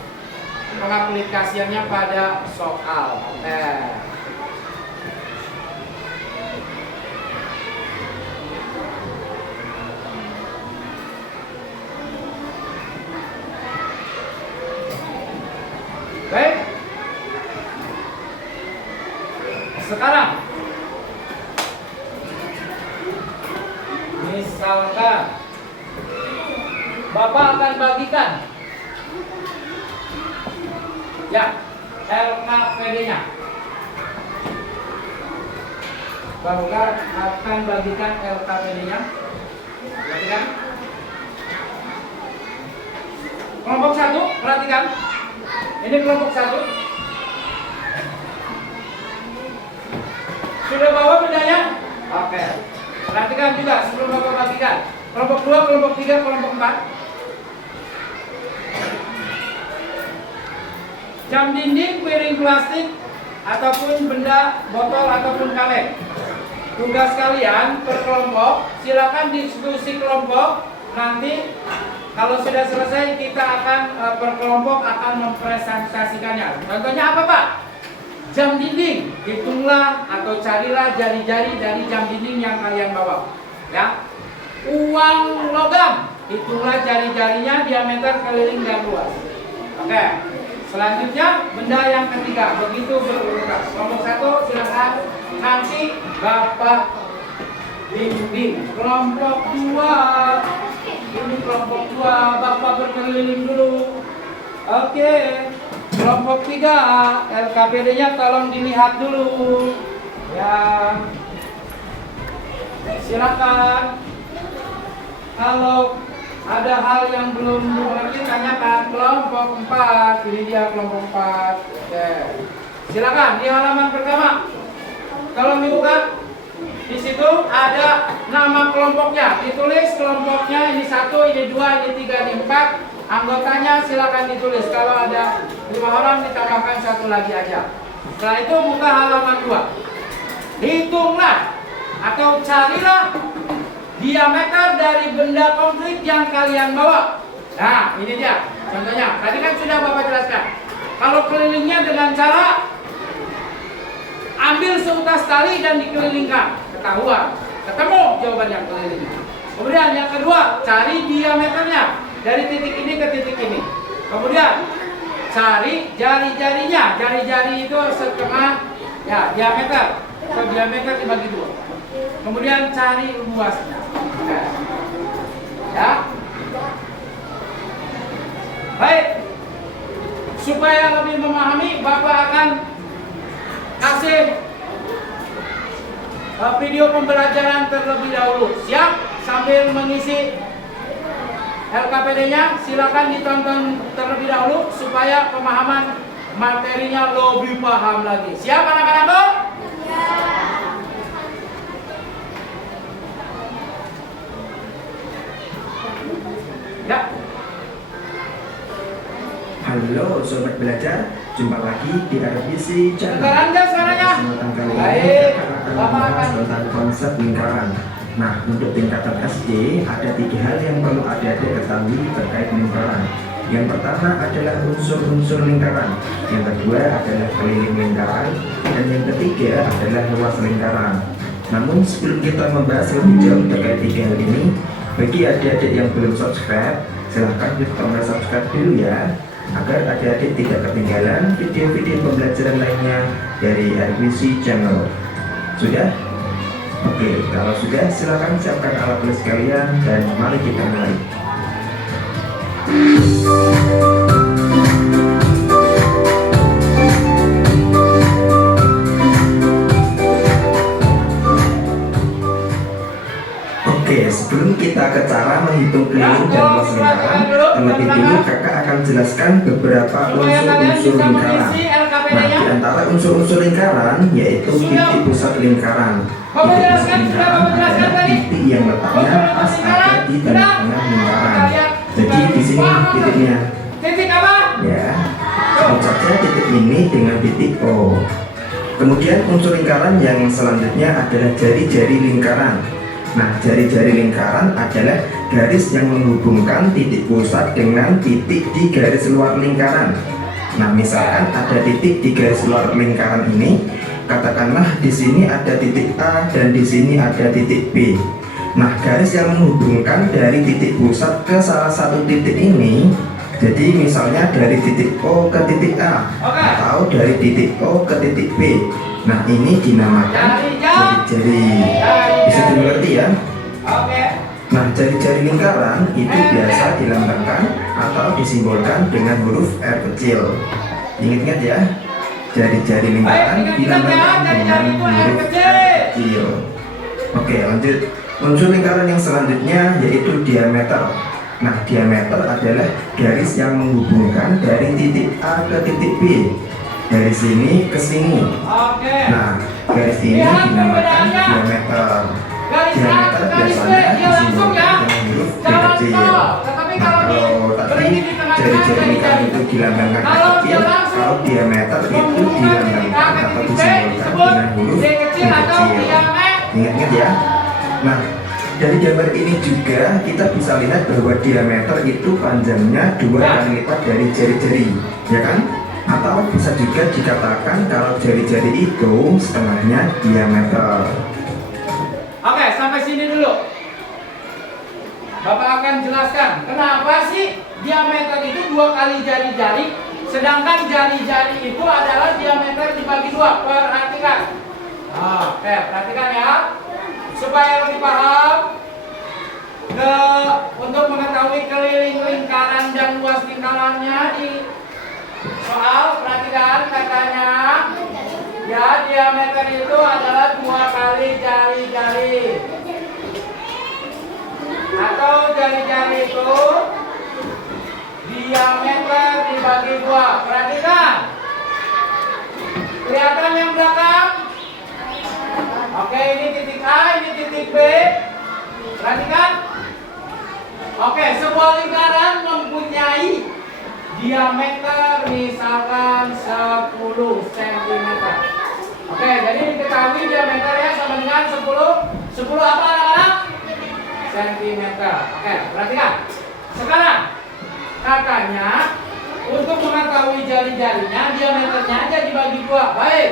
pengaplikasiannya pada soal. Baik. Sekarang misalkan Bapak akan bagikan ya LKPD-nya. Bapak akan bagikan LKPD-nya. Perhatikan. Kelompok 1, perhatikan. Ini kelompok 1. Sudah bawa bendanya? Oke. Perhatikan juga sebelum Bapak bagikan. Kelompok 2, kelompok 3, kelompok 4. Jam dinding, piring plastik, ataupun benda, botol, ataupun kaleng. Tugas kalian per kelompok, silakan diskusi kelompok. Nanti kalau sudah selesai kita akan per kelompok akan mempresentasikannya. Contohnya apa, Pak? Jam dinding, hitunglah atau carilah jari-jari dari jam dinding yang kalian bawa. Ya. Uang logam, hitunglah jari-jarinya, diameter, keliling, dan luas. Oke. Selanjutnya benda yang ketiga, begitu berurutan. Kelompok 1 silakan, nanti Bapak bimbing. Kelompok 2, ini kelompok 2, Bapak berkeliling dulu. Oke. Kelompok 3, LKPD-nya tolong dilihat dulu. Ya. Silakan. Kalau ada hal yang belum dimengerti, tanyakan. Kelompok 4, ini dia kelompok 4. Oke. Silakan di halaman pertama. Tolong dibuka. Di situ ada nama kelompoknya. Ditulis kelompoknya, ini 1, ini 2, ini 3, ini 4. Anggotanya silakan ditulis. Kalau ada 5 orang ditambahkan 1 lagi aja. Setelah itu buka halaman 2. Hitunglah atau carilah diameter dari benda konkret yang kalian bawa. Nah, ini dia contohnya. Tadi kan sudah Bapak jelaskan. Kalau kelilingnya dengan cara ambil seutas tali dan dikelilingkan. Ketahuan, ketemu jawabannya keliling. Kemudian yang kedua, cari diameternya dari titik ini ke titik ini. Kemudian cari jari-jarinya. Jari-jari itu setengah ya diameter. Atau diameter dibagi 2. Kemudian cari luasnya. Ya. Baik. Supaya lebih memahami, Bapak akan kasih video pembelajaran terlebih dahulu. Siap? Sambil mengisi LKPD-nya, silakan ditonton terlebih dahulu supaya pemahaman materinya lebih paham lagi. Siap anak-anakku? Ya. Halo sobat belajar, jumpa lagi di RVC Channel. Kesempatan kali ini kita akan membahas tentang konsep lingkaran. Nah, untuk tingkatan SD ada 3 hal yang perlu adik-adik ketahui terkait lingkaran. Yang pertama adalah unsur-unsur lingkaran, yang kedua adalah keliling lingkaran, dan yang ketiga adalah luas lingkaran. Namun sebelum kita membahas lebih jauh terkait 3 hal ini, bagi adik-adik yang belum subscribe, silahkan klik tombol subscribe dulu ya, agar adik-adik tidak ketinggalan video-video pembelajaran lainnya dari RVC Channel. Sudah? Oke, kalau sudah silakan siapkan alat tulis kalian dan mari kita mulai. Oke, sebelum kita ke cara menghitung keliling dan luas lingkaran, terlebih dulu kakak akan jelaskan beberapa unsur-unsur lingkaran. Nah, di antara unsur-unsur lingkaran yaitu titik pusat lingkaran. Titik pusat lingkaran adalah titik yang letaknya pas ada di tengah-tengah lingkaran. Jadi di sini titiknya. Titik apa? Ya, sebut saja titik ini dengan titik O. Kemudian unsur lingkaran yang selanjutnya adalah jari-jari lingkaran. Nah, jari-jari lingkaran adalah garis yang menghubungkan titik pusat dengan titik di garis luar lingkaran. Nah, misalkan ada titik di garis luar lingkaran ini, katakanlah di sini ada titik A dan di sini ada titik B. Nah, garis yang menghubungkan dari titik pusat ke salah satu titik ini, jadi misalnya dari titik O ke titik A atau dari titik O ke titik B. Nah, ini dinamakan jari-jari. Bisa dimengerti ya? Nah, jari-jari lingkaran itu biasa dilambangkan atau disimbolkan dengan huruf R kecil. Ingat-ingat ya, jari-jari lingkaran dilambangkan dengan huruf R kecil. Oke, lanjut. Unsur lingkaran yang selanjutnya yaitu diameter. Nah, diameter adalah garis yang menghubungkan dari titik A ke titik B, dari sini ke sini. Nah, garis ini dinamakan diameter. Diameter biasanya disimbolkan dengan huruf D kecil. Nah, kalau tadi jari-jari lingkaran itu dilambangkan R kecil, kalau diameter itu dilambangkan atau disimbolkan dengan huruf D kecil. Ingat-ingat ya. Nah, dari gambar ini juga kita bisa lihat bahwa diameter itu panjangnya 2 kali lipat dari jari-jari, ya kan? Atau bisa juga dikatakan kalau jari-jari itu setengahnya diameter. Oke, sampai sini dulu. Bapak akan jelaskan kenapa sih diameter itu 2 kali jari-jari, sedangkan jari-jari itu adalah diameter dibagi 2. Perhatikan. Oke, perhatikan ya. Supaya lebih paham, untuk mengetahui keliling lingkaran dan luas lingkarannya di soal, perhatikan katanya ya, diameter itu adalah 2 kali jari-jari, atau jari-jari itu diameter dibagi 2. Perhatikan, kelihatan yang belakang? Oke, ini titik A, ini titik B. Perhatikan. Oke, sebuah lingkaran mempunyai diameter misalkan 10 cm. Oke, jadi diketahui diameternya sama dengan 10 apa anak-anak? Cm. Oke, perhatikan. Sekarang katanya untuk mengetahui jari-jarinya, diameternya aja dibagi 2. Baik.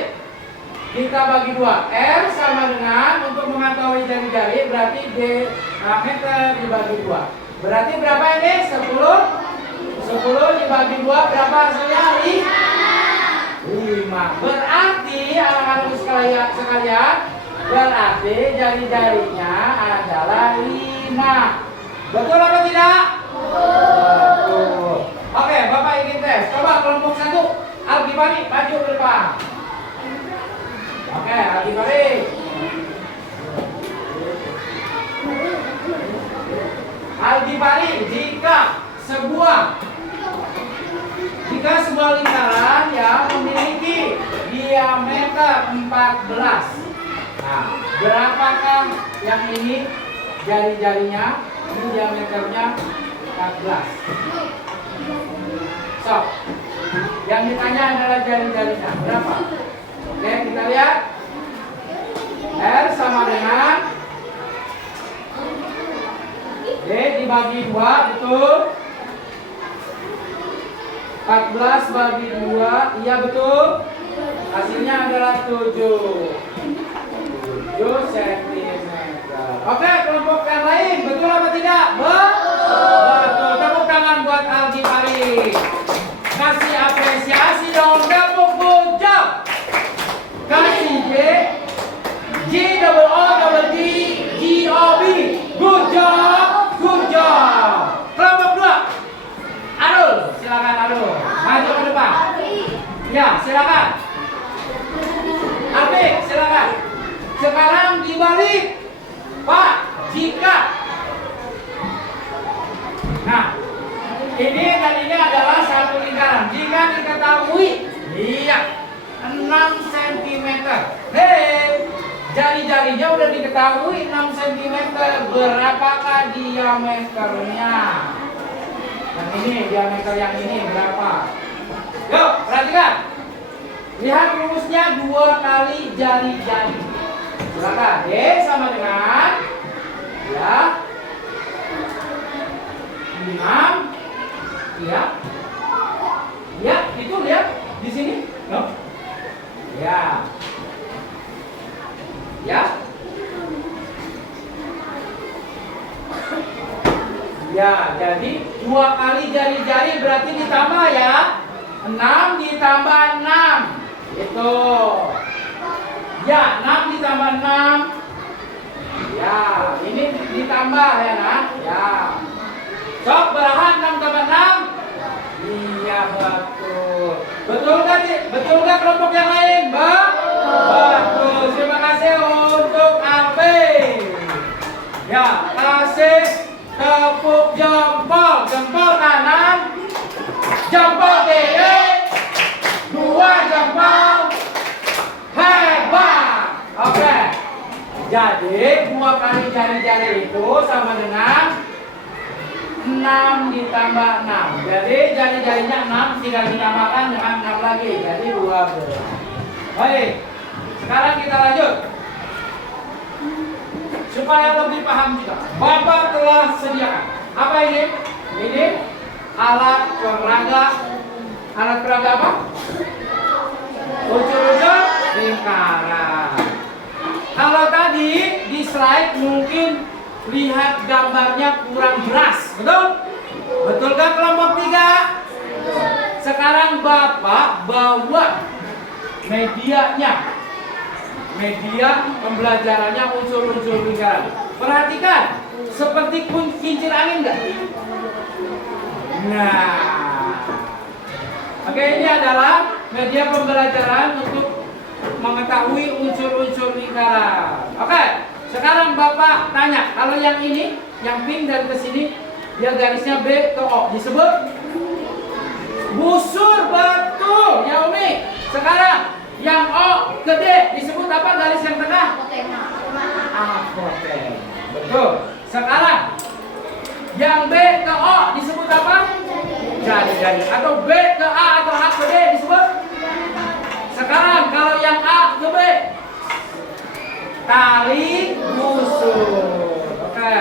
kita bagi 2. R sama dengan untuk mengetahui jari-jari berarti diameter dibagi 2. Berarti berapa ini? 10. 10 dibagi 2 berapa hasilnya? 5. Berarti anak-anak sekalian, berarti jari-jarinya adalah 5. Betul apa tidak? Betul. Oke, Bapak ingin tes. Coba kelompok 1, Al-Ghifari maju ke depan. Oke, Al-Ghifari. Al-Ghifari, jika sebuah lingkaran yang memiliki diameter 14. Nah, berapakah yang ini jari-jarinya? Ini diameternya 14. So, yang ditanya adalah jari-jarinya berapa? Oke, kita lihat. R sama dengan D dibagi 2, betul. 14 bagi 2, iya betul. Hasilnya adalah 7 cm. Oke, kelompok yang lain, betul apa tidak? Betul. Tepuk tangan buat Al-Ghifari. Kasih apresiasi dong, tepuk good job. Kasih G double O double D G O B. Good job, good job. Kelompok 2, Arul, silakan Arul, maju ke depan. Ya, silakan. Arif, silakan. Sekarang dibalik, Pak. Jika, nah, ini tadinya adalah satu lingkaran. Jika diketahui, iya, 6 cm. Hei, jari-jarinya udah diketahui 6 cm. Berapakah diameternya? Yang ini, diameter yang ini berapa? Yuk, perhatikan. Lihat rumusnya 2 kali jari-jari. Silakan. D sama dengan ya 6. Ya. Ya, itu lihat di sini. No? Ya. Ya. Ya, jadi 2 kali jari-jari berarti ditambah ya. 6 ditambah 6. Itu. Ya, 6 ditambah 6. Ya, ini ditambah ya, nak. Ya. Sok, berahan 6 tambah 6. Iya, betul. Betul nggak, betul nggak kelompok yang lain, Mbak? Betul. Terima kasih untuk Alvin. Ya, kasih tepuk jempol. Jempol kanan, jempol kiri, 2 jempol. Hebat. Oke. Jadi 2 kali jari-jari itu sama dengan 6 ditambah 6. Jadi jari-jarinya 6 tinggal ditambahkan dengan 6 lagi. Jadi 12. Baik. Sekarang kita lanjut. Supaya lebih paham juga. Bapak telah sediakan. Apa ini? Ini alat peraga. Alat peraga apa? Unsur-unsur lingkaran. Kalau tadi di slide mungkin lihat gambarnya kurang jelas, betul? Betul kan kelompok 3? Sekarang Bapak bawa medianya, media pembelajarannya unsur-unsur lingkaran. Perhatikan, seperti kincir angin enggak? Nah, oke, ini adalah media pembelajaran untuk mengetahui unsur-unsur lingkaran. Oke. Sekarang Bapak tanya, kalau yang ini, yang pink dari ke sini, dia garisnya B ke O, disebut busur, betul, ya Umi. Sekarang yang O ke D disebut apa garis yang tengah? Apotek. Betul. Sekarang yang B ke O disebut apa? Jari-jari. Atau B ke A atau A ke D disebut? Sekarang kalau yang A ke B, tali busur. Oke,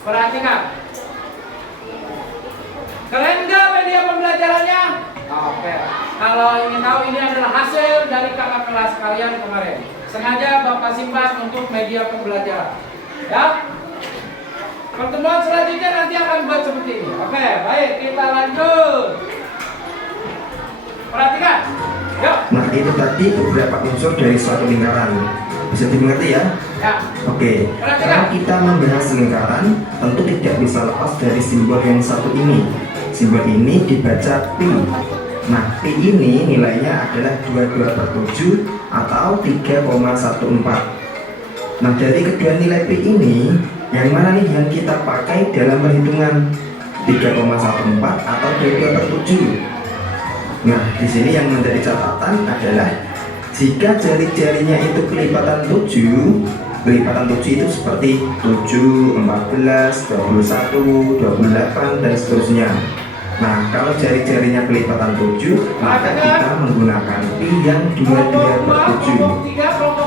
perhatikan. Keren nggak media pembelajarannya? Oke. Kalau ingin tahu, ini adalah hasil dari kakak kelas kalian kemarin. sengaja Bapak simpan untuk media pembelajaran. Ya. Pertemuan selanjutnya nanti akan buat seperti ini. Oke, baik, kita lanjut. Perhatikan. Yuk. Nah, itu tadi beberapa unsur dari suatu lingkaran. Bisa dimengerti ya? Ya. Oke, kalau kita membahas lingkaran, tentu tidak bisa lepas dari simbol yang satu ini. Simbol ini dibaca pi. Nah, pi ini nilainya adalah 22/7 atau 3,14. Nah, dari kedua nilai pi ini, yang mana nih yang kita pakai dalam perhitungan 3,14 atau 22/7? Nah, di sini yang menjadi catatan adalah jika jari-jarinya itu kelipatan 7, kelipatan 7 itu seperti 7, 14, 21, 28 dan seterusnya. Nah, kalau jari-jarinya kelipatan 7, maka kita menggunakan pi yang 22/7.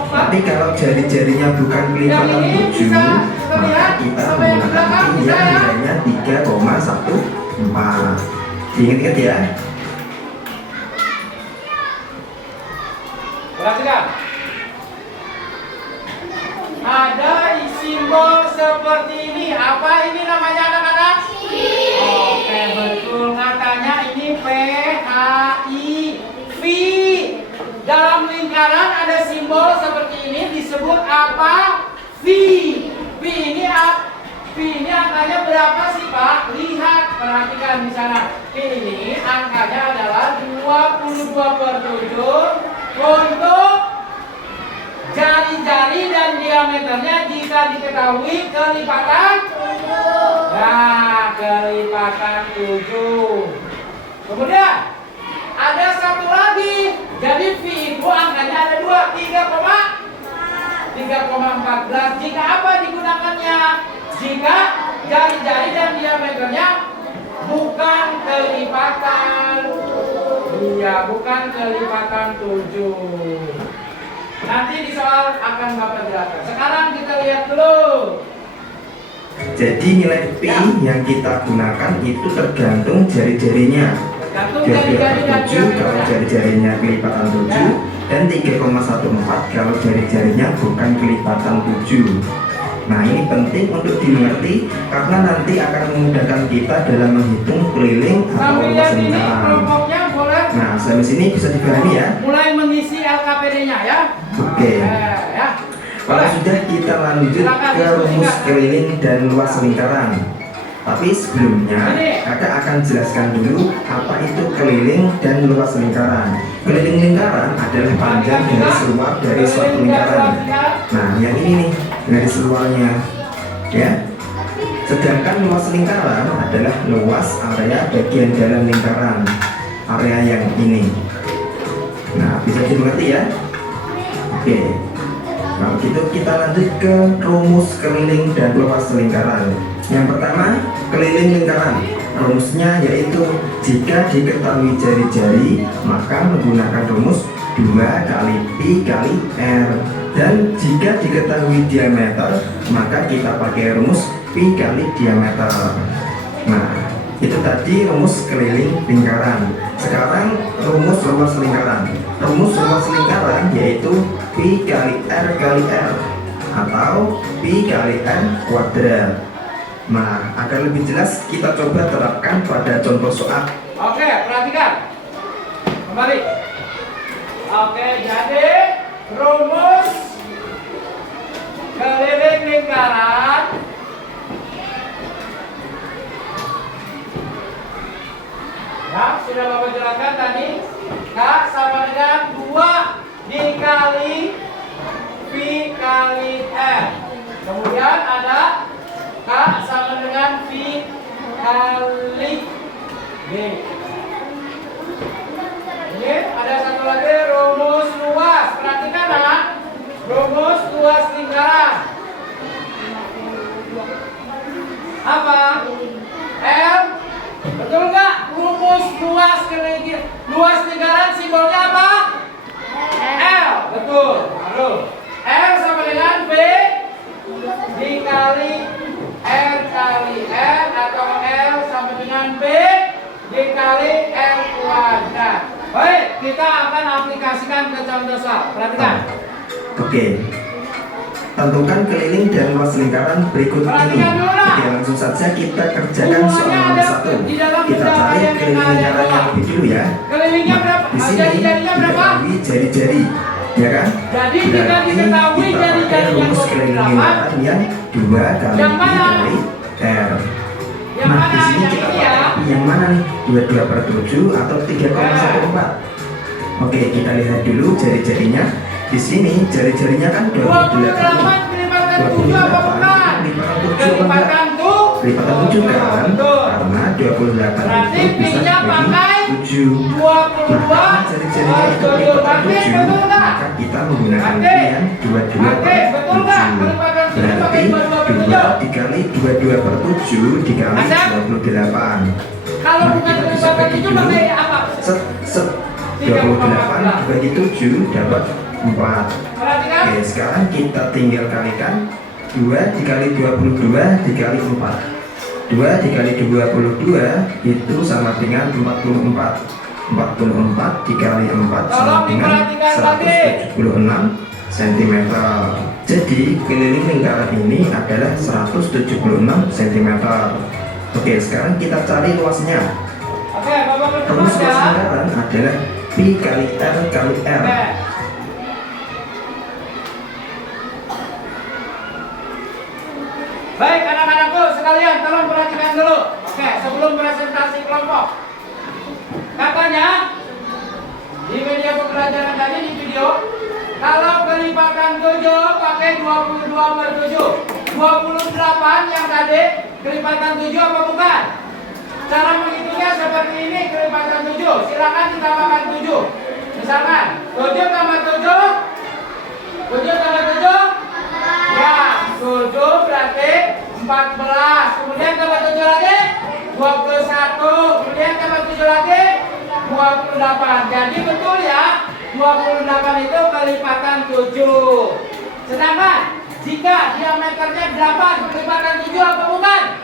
Tapi kalau jari-jarinya bukan kelipatan 7, maka kita menggunakan pi yang nilainya 3,14. Diingat-ingat ya. Perhatikan. Ada simbol seperti ini. Apa ini namanya anak-anak? Oke, betul. Katanya ini PHI. V. Dalam lingkaran ada simbol seperti ini disebut apa? V. V ini apa? V ini angkanya berapa sih, Pak? Lihat, perhatikan di sana. V ini angkanya adalah 22/7 untuk jari-jari dan diameternya jika diketahui kelipatan 7. Nah, kelipatan 7. Kemudian ada satu lagi. Jadi V itu angkanya ada 2, 3,14. Jika apa digunakannya? Jika jari-jari dan diameternya bukan kelipatan. Iya, bukan kelipatan 7. Nanti di soal akan Bapak jelaskan. Sekarang kita lihat dulu. Jadi nilai pi yang kita gunakan itu tergantung jari-jarinya. Tergantung jari-jari dan 7 kalau jari-jarinya kelipatan 7 dan 3,14 kalau jari-jarinya bukan kelipatan 7. Nah, ini penting untuk dimengerti karena nanti akan memudahkan kita dalam menghitung keliling atau Sambil luas lihat ini lingkaran. kelompoknya boleh Nah, sampai sini bisa dipahami ya. mulai mengisi LKPD-nya ya. Oke. Ya. Kalau sudah, kita lanjut ke rumus keliling dan luas lingkaran. Tapi sebelumnya, kakak akan jelaskan dulu apa itu keliling dan luas lingkaran. Keliling lingkaran adalah panjang garis luar dari suatu lingkaran. Nah, yang ini nih garis luarnya, ya. Sedangkan luas lingkaran adalah luas area bagian dalam lingkaran, area yang ini. Nah, bisa dimengerti ya. Oke. Kalau gitu kita lanjut ke rumus keliling dan luas lingkaran. Yang pertama, keliling lingkaran. Rumusnya yaitu jika diketahui jari-jari, maka menggunakan rumus 2 kali pi kali r. Dan jika diketahui diameter, maka kita pakai rumus pi kali diameter. Nah, itu tadi rumus keliling lingkaran. Sekarang rumus luas lingkaran. Rumus luas lingkaran yaitu pi kali r kali r atau pi kali n kuadrat. Nah, agar lebih jelas kita coba terapkan pada contoh soal. Oke, perhatikan. Kembali. Oke, jadi rumus keliling lingkaran ya, sudah Bapak jelaskan tadi. K sama dengan 2 dikali pi kali r. Kemudian ada K sama dengan pi kali G. Ini ada satu lagi rumus luas. Perhatikan anak. Rumus luas lingkaran. Apa? L. Betul nggak? Rumus luas lingkaran simbolnya apa? L. Betul. Lalu L sama dengan B dikali R kali N atau L sama dengan B dikali R kuadrat. Baik, kita akan aplikasikan ke contoh soal. Perhatikan. Oke. Tentukan keliling dan luas lingkaran berikut ini. Perhatikan dulu, nak. Oke, langsung saja kita kerjakan soal Semuanya nomor ada 1. di dalam Kita benda cari yang keliling ada di lingkarannya bawah. lebih dulu ya. Kelilingnya berapa? Di sini Jari-jarinya berapa? diketahui jari-jari, ya kan? Jadi jika Berarti diketahui kita pakai jari-jari yang rumus keliling 28, lingkaran yang 2 kali Yang I mana? kali R. yang Nah, mana di sini yang kita ini ya? pakai yang mana nih? 22/7 atau 3,14? Oke, kita lihat dulu jari-jarinya. Di sini jari-jarinya kan 28 kelipatan 7 apa bukan? Kelipatan tuh. Lipatan 7 kan? Betul. Karena 28 Berarti itu bisa P-nya pakai dibagi 7. 22. Nah, jari-jarinya itu kelipatan 7, Betul nggak? maka kita menggunakan Berarti. yang 22 Berarti, per betul nggak? 7. Kelipatan 7 Berarti pakai 22/7. 2 dikali 22/7 dikali Asap. 28. Kalau Nah, bukan kita bisa kelipatan bagi 7 dulu. pakai apa? Set, set. 28 dibagi 7 dapat 4. Perhatikan. Oke, sekarang kita tinggal kalikan 2 dikali 22 dikali 4. 2 dikali 22 itu sama dengan 44. 44 dikali 4 sama Tolong dengan diperhatikan tadi. 176 cm. Jadi keliling lingkaran ini adalah 176 cm. Oke, sekarang kita cari luasnya. Oke, Bapak Rumus berteman luas ya. lingkaran adalah pi kali r kali r. Oke. Baik anak-anakku sekalian, tolong perhatikan dulu. Oke, sebelum presentasi kelompok. Katanya di media pembelajaran tadi di video, kalau kelipatan 7 pakai 22/7. 28 yang tadi kelipatan 7 apa bukan? Cara menghitungnya seperti ini, kelipatan 7. Silakan ditambahkan 7. Misalkan 7 tambah 7. 7 tambah 7. Ya, 7 berarti 14. Kemudian tambah 7 lagi 21. Kemudian tambah 7 lagi 28. Jadi betul ya, 28 itu kelipatan 7. Sedangkan jika diameternya 8, kelipatan 7 apa bukan?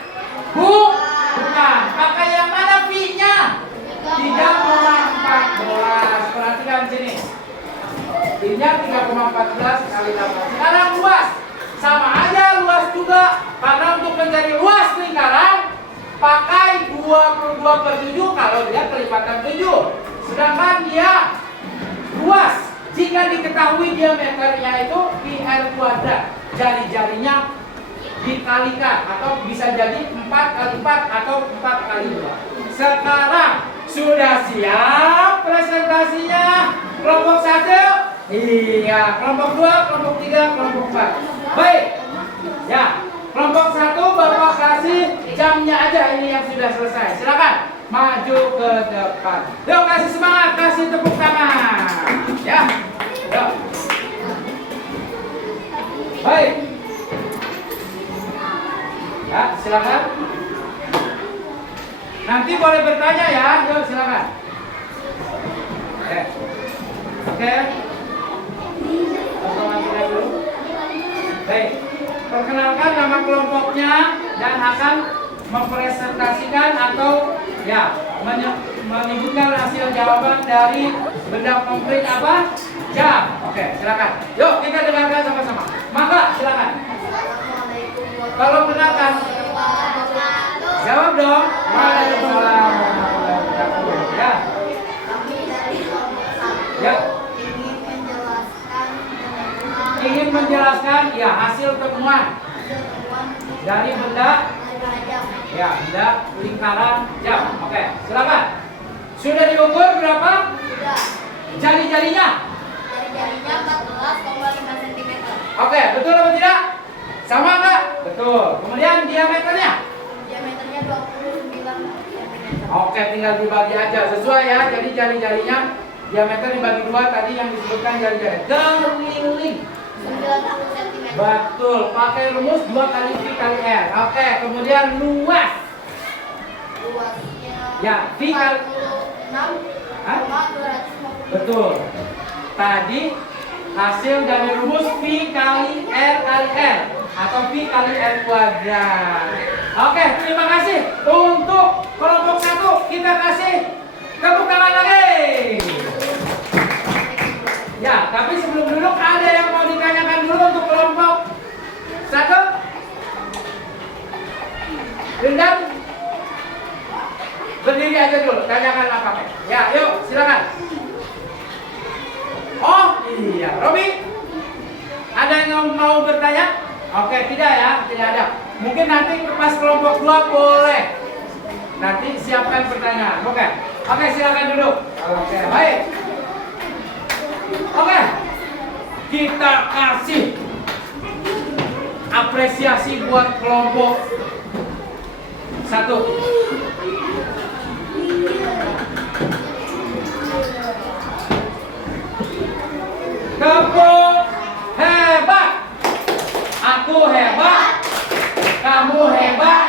Bukan. Pakai yang mana V-nya? 3,14. Perhatikan sini. V-nya 3,14 kali 8. Sekarang luas. Sama aja luas juga. Karena untuk mencari luas lingkaran pakai 22/7 kalau dia kelipatan 7. Sedangkan dia luas jika diketahui diameternya itu pi r kuadrat. Jari-jarinya dikalikan atau bisa jadi 4 kali 4 atau 4 kali 2. Sekarang sudah siap presentasinya kelompok 1? Iya, kelompok 2, kelompok 3, kelompok 4. Baik. Ya, kelompok 1 Bapak kasih jamnya aja ini yang sudah selesai. Silakan maju ke depan. Yuk kasih semangat, kasih tepuk tangan. Ya. Yuk. Baik. Ya, silakan. Nanti boleh bertanya ya. Yuk, silakan. Oke. Oke. Baik. Perkenalkan nama kelompoknya dan akan mempresentasikan atau ya menyebutkan hasil jawaban dari benda konkret apa? Jam. Oke, silakan. Yuk kita dengarkan sama-sama. Maka silakan. Kalau benarkan, jawab dong. Waalaikumsalam. Ya. Ya. Ingin menjelaskan ya hasil temuan dari benda ya benda lingkaran jam. Oke, silakan. Sudah diukur berapa? Jari-jarinya? Jari-jarinya 14,5 cm. Oke, betul atau tidak? Sama enggak? Betul. Kemudian diameternya? Diameternya 29 cm. Oke, tinggal dibagi aja sesuai ya. Jadi jari-jarinya diameter dibagi 2 tadi yang disebutkan jari-jari. Keliling. 90 cm. Betul. Pakai rumus 2 kali V kali R. Oke, kemudian luas. Luasnya Ya, V kali 46,250. betul. Tadi hasil dari rumus V kali R kali R atau V kali R kuadrat. Oke, terima kasih. Untuk kelompok 1 kita kasih tepuk tangan lagi. Ya, tapi sebelum duduk ada yang mau ditanya untuk kelompok 1? Dendam? Berdiri aja dulu, tanyakan apa? Ya, yuk, silakan. Oh, iya, Robi. Ada yang mau bertanya? Oke, tidak ya, tidak ada. Mungkin nanti pas kelompok 2 boleh. Nanti siapkan pertanyaan. Oke, silakan duduk. Oke, baik. Oke. Kita kasih apresiasi buat kelompok 1. Tepuk hebat. Aku hebat. Kamu hebat.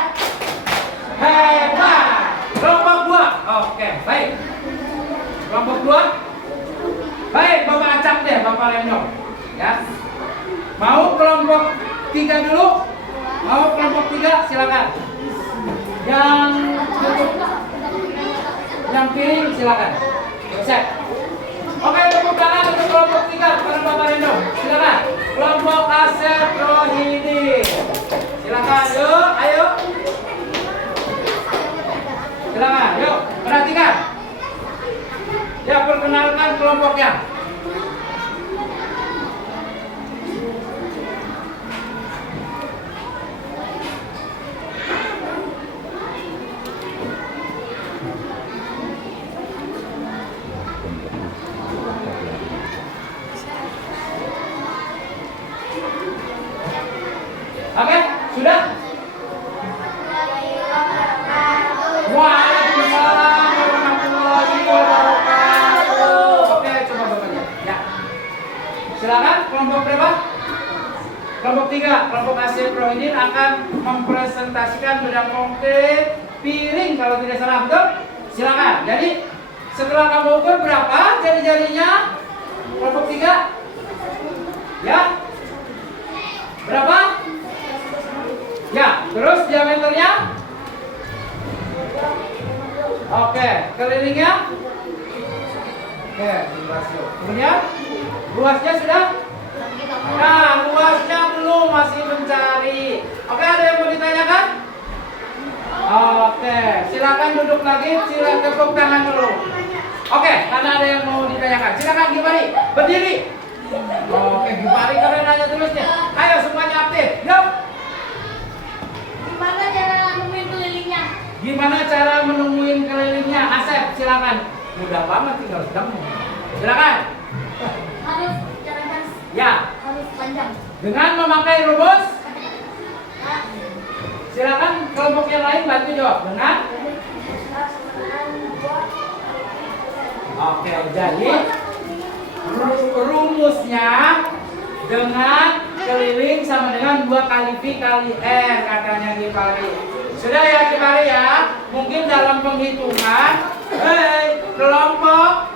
Hebat. Kelompok 2. Oke, baik. Kelompok 2. Baik, Bapak acak deh, Bapak Lenyong. Ya. Mau kelompok 3 dulu? Mau kelompok 3? Silakan. Yang piring silakan. Selesai. Oke, tepuk tangan untuk kelompok 3 kepada Bapak Lenyong. Silakan. Kelompok Asep Rohidi. Silakan, yuk, ayo. Silakan, yuk, perhatikan. Ya, perkenalkan kelompoknya. Oke, sudah? Waalaikumsalam warahmatullahi wabarakatuh. Oke, coba Bapaknya. Ya. Silakan kelompok berapa? Kelompok 3, kelompok Asep Rohidin akan mempresentasikan benda konkret piring kalau tidak salah, betul? Silakan. Jadi setelah kamu ukur berapa jari-jarinya? Kelompok 3? Ya? Berapa? Ya, terus diameternya? Oke, kelilingnya? Oke, kemudian luasnya sudah? Nah, luasnya belum, masih mencari. Oke, ada yang mau ditanyakan? Oke, silakan duduk lagi, silakan tepuk tangan dulu. Oke, karena ada yang mau ditanyakan, silakan Gimari, berdiri. Oke, Gimari kalian nanya terus nih. Ayo semuanya aktif, yuk. Gimana cara nemuin kelilingnya? Gimana cara menemuin kelilingnya? Asep, silakan. Mudah banget, tinggal ketemu. Silakan. Harus jalan Ya, harus panjang. dengan memakai rumus. Silakan kelompok yang lain bantu jawab dengan. Oke, jadi rumusnya dengan keliling sama dengan 2 kali V kali R katanya Gipari. Sudah ya Gipari ya. Mungkin dalam penghitungan, kelompok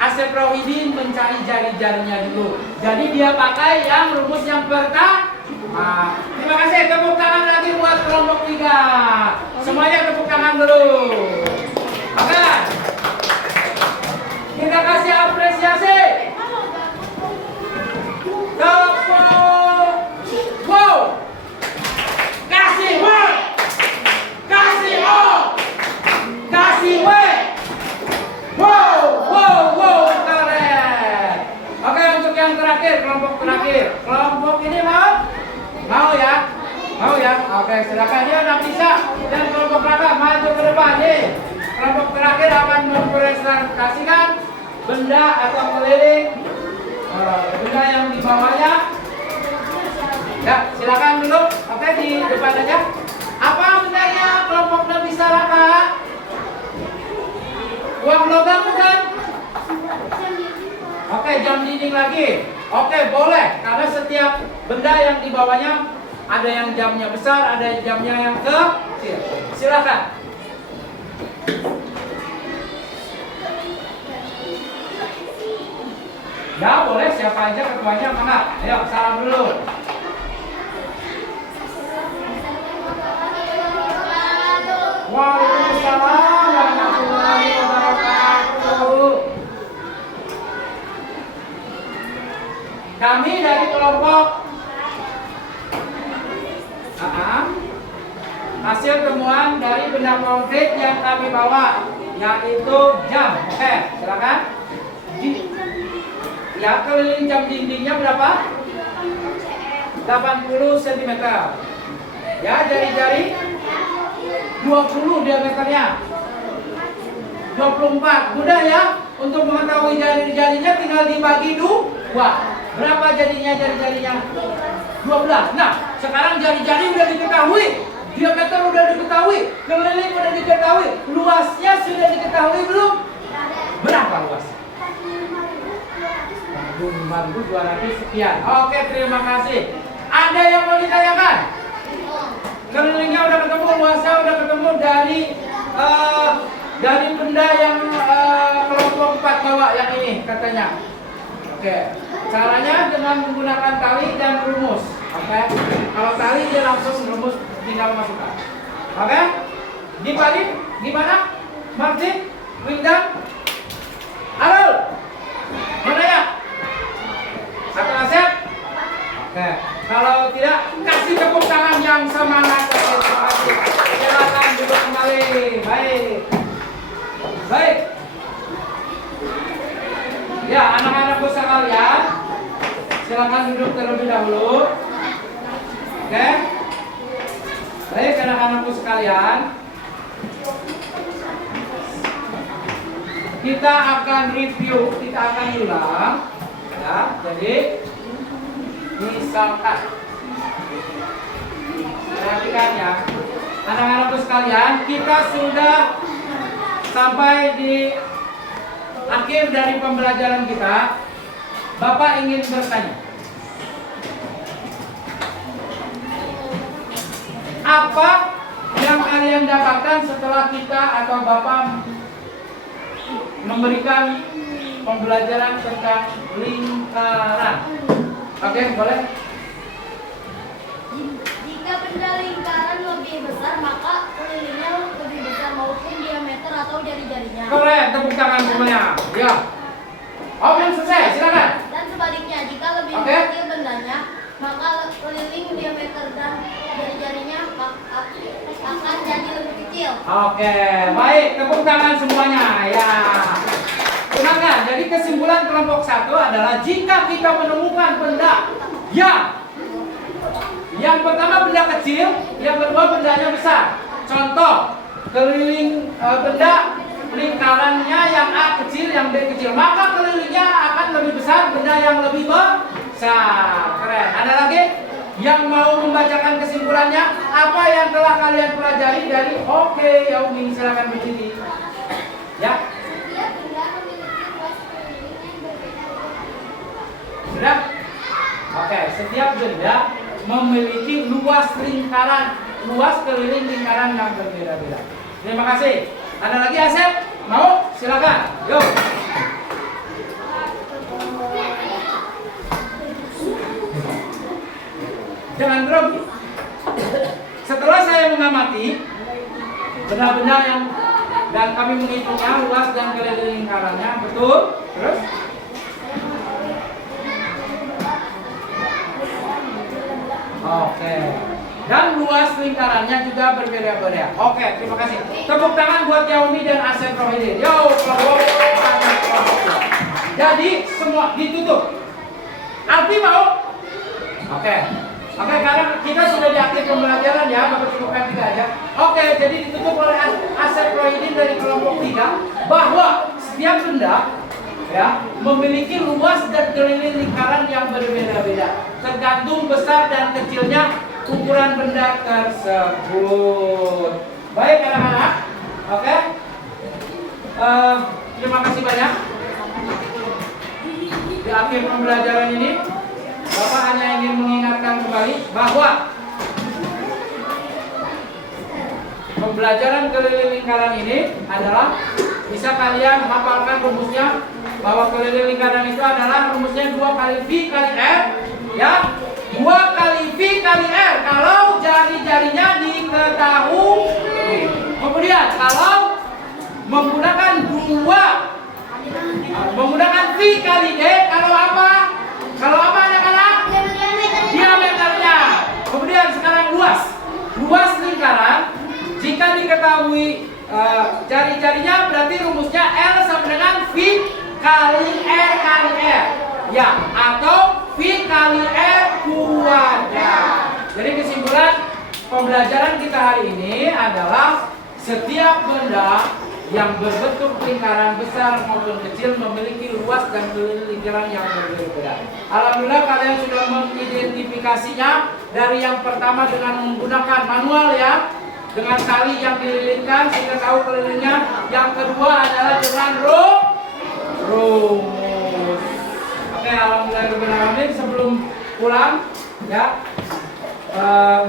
Asep Rohidin mencari jari-jarinya dulu. Jadi dia pakai yang rumus yang pertama. Terima kasih, tepuk tangan lagi buat kelompok 3. Semuanya tepuk tangan dulu. Oke. Kita kasih apresiasi. Tepuk. Wow. Kasih W. Kasih O. Kasih W. Wow, keren. Oke, untuk yang terakhir, kelompok terakhir. Kelompok ini mau? Mau ya? Mau ya? Oke, silakan dia udah bisa. Dan kelompok Raka maju ke depan nih. Kelompok terakhir akan mempresentasikan benda atau keliling benda yang dibawanya. Ya, silakan dulu. Oke, di depan aja. Apa bendanya kelompok bisa Raka? Uang logam bukan? Oke, jam dinding lagi. Oke, boleh. Karena setiap benda yang dibawanya ada yang jamnya besar, ada yang jamnya yang kecil. Silakan. Ya, boleh. Siapa aja ketuanya mana? Ayo, salam dulu. Waalaikumsalam warahmatullahi wabarakatuh. Kami dari kelompok hasil temuan dari benda konkret yang kami bawa, yaitu jam. Oke, silakan. Ya, keliling jam dindingnya berapa? 80 cm. Ya, jari-jari 20 diameternya. 24. Mudah ya untuk mengetahui jari-jarinya, tinggal dibagi 2. Berapa jadinya jari-jarinya? 12. Nah, sekarang jari-jari udah diketahui, diameter udah diketahui, keliling udah diketahui, luasnya sudah diketahui belum? Berapa luasnya? 5.200 sekian. Oke, terima kasih. Ada yang mau ditanyakan? Kelilingnya udah ketemu, luasnya udah ketemu dari benda yang kelompok 4 bawa yang ini katanya. Oke, caranya dengan menggunakan tali dan rumus. Oke, kalau tali dia langsung rumus tinggal masukkan. Oke, dibalik gimana? Martin, Windam, Arul, mana ya? Satu Asep? Oke, kalau tidak kasih tepuk tangan yang semangat. Terima kasih. Silakan duduk kembali. Baik. Ya, anak-anakku sekalian, silakan duduk terlebih dahulu. Oke. Baik, anak-anakku sekalian, kita akan review, kita akan ulang. Ya, jadi misalkan, perhatikan ya, anak-anakku sekalian, kita sudah sampai di akhir dari pembelajaran kita. Bapak ingin bertanya, apa yang kalian dapatkan setelah kita atau Bapak memberikan pembelajaran tentang lingkaran? Oke, boleh. Jika benda lingkaran lebih besar, maka kelilingnya lebih besar maupun diameter atau jari-jarinya. Keren, tepuk tangan semuanya. Ya. Oh, belum selesai, silakan. Dan sebaliknya, jika lebih Oke. kecil bendanya, maka keliling diameter dan jari-jarinya akan jadi lebih kecil. Oke, baik, tepuk tangan semuanya. Ya. Dengarkan, jadi kesimpulan kelompok 1 adalah jika kita menemukan benda yang pertama benda kecil, yang kedua bendanya besar. Contoh, keliling benda lingkarannya yang A kecil, yang B kecil, maka kelilingnya akan lebih besar, benda yang lebih besar. Keren. Ada lagi yang mau membacakan kesimpulannya? Apa yang telah kalian pelajari dari Oke Yaumi? Silakan berdiri. Ya. Sudah? Oke, setiap benda memiliki luas keliling lingkaran yang berbeda-beda. Terima kasih. Ada lagi Asep? Mau? Silakan. Yuk. Jangan grogi. Setelah saya mengamati benda-benda yang dan kami menghitungnya luas dan keliling lingkarannya, betul? Terus? Oke. Dan luas lingkarannya juga berbeda-beda. Oke, terima kasih. Tepuk tangan buat Yaumi dan Asep Rohidin. Yo, jadi semua ditutup. Alfi mau? Oke. Oke, karena kita sudah di akhir pembelajaran ya, Bapak cukupkan 3 aja. Oke, jadi ditutup oleh Asep Rohidin dari kelompok 3 bahwa setiap benda ya memiliki luas dan keliling lingkaran yang berbeda-beda, tergantung besar dan kecilnya ukuran benda tersebut. Baik anak-anak, oke. Terima kasih banyak. Di akhir pembelajaran ini, Bapak hanya ingin mengingatkan kembali bahwa pembelajaran keliling lingkaran ini adalah bisa kalian hafalkan rumusnya, bahwa keliling lingkaran itu adalah rumusnya 2 kali V kali R, ya. 2 kali V kali R kalau jari-jarinya diketahui. Kemudian kalau menggunakan V kali D, kalau apa? Kalau apa anak-anak? Diameternya. Kemudian sekarang luas. luas lingkaran jika diketahui jari-jarinya, berarti rumusnya L sama dengan V kali R kali R, ya, atau V kali R kuadrat. Jadi kesimpulan pembelajaran kita hari ini adalah setiap benda yang berbentuk lingkaran besar maupun kecil memiliki luas dan lingkaran yang berbeda. Alhamdulillah kalian sudah mengidentifikasinya dari yang pertama dengan menggunakan manual ya, dengan tali yang dililitkan sehingga tahu kelilingnya. Yang kedua adalah dengan rumus. Oke, alhamdulillah. Sebelum pulang ya,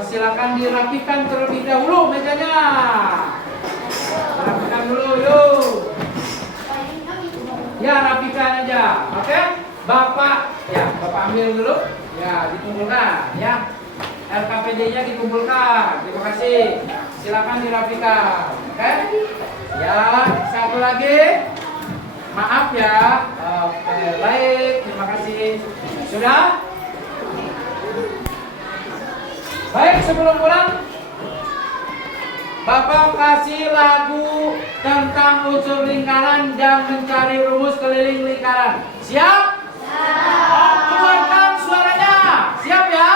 silakan dirapikan terlebih dahulu mejanya. Rapikan dulu, yuk. Ya, rapikan aja. Oke, Bapak, ya, Bapak ambil dulu. Ya, dikumpulkan, ya. LKPD-nya dikumpulkan. Terima kasih. Silakan dirapikan. Oke. Ya, satu lagi. Maaf ya. Oke, baik. Terima kasih. Sudah? Baik, sebelum pulang Bapak kasih lagu tentang unsur lingkaran dan mencari rumus keliling lingkaran. Siap? Siap. Keluarkan suaranya. Siap ya?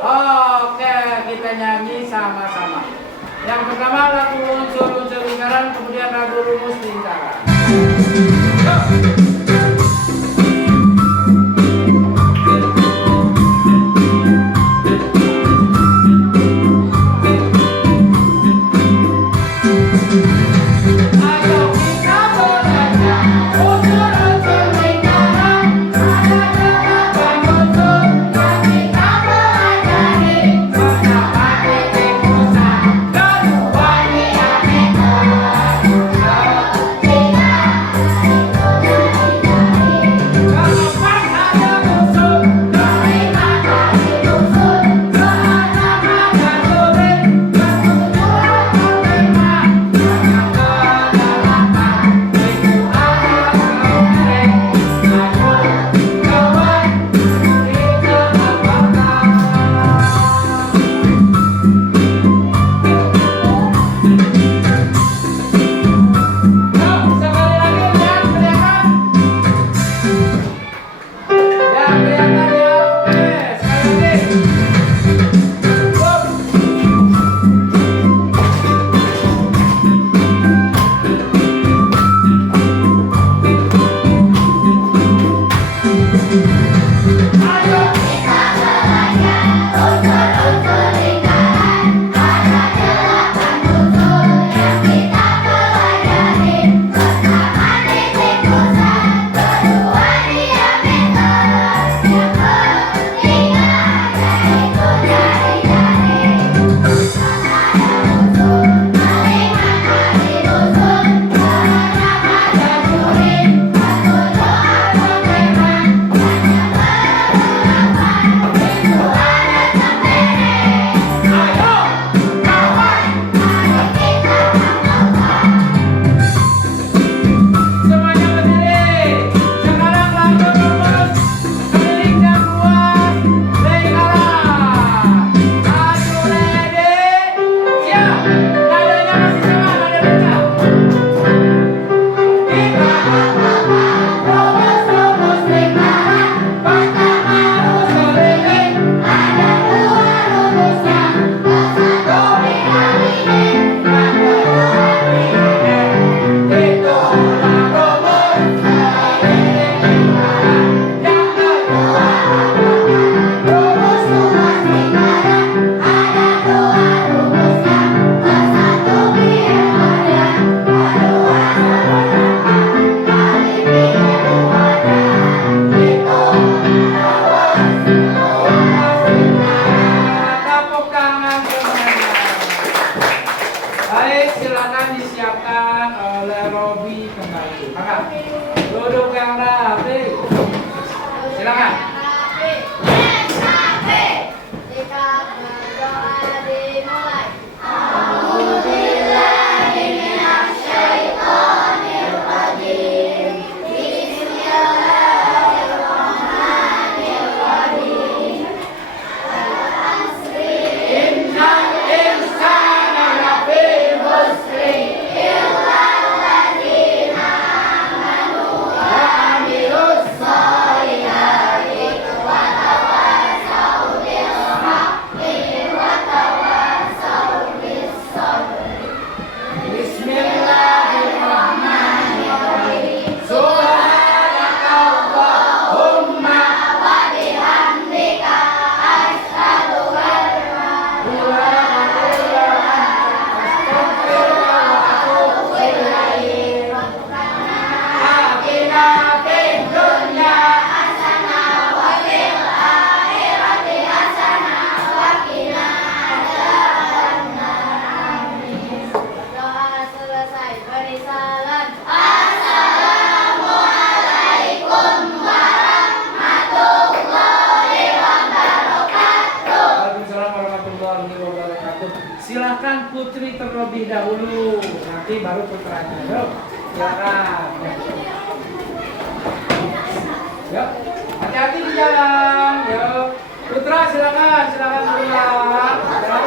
Oke, kita nyanyi sama-sama. Yang pertama lagu unsur-unsur lingkaran, kemudian lagu rumus lingkaran. wabarakatuh. Silakan Putri terlebih dahulu, nanti baru putranya. Yuk, silakan. Yuk, hati-hati di jalan. Yuk, Putra silakan pulang. Ya.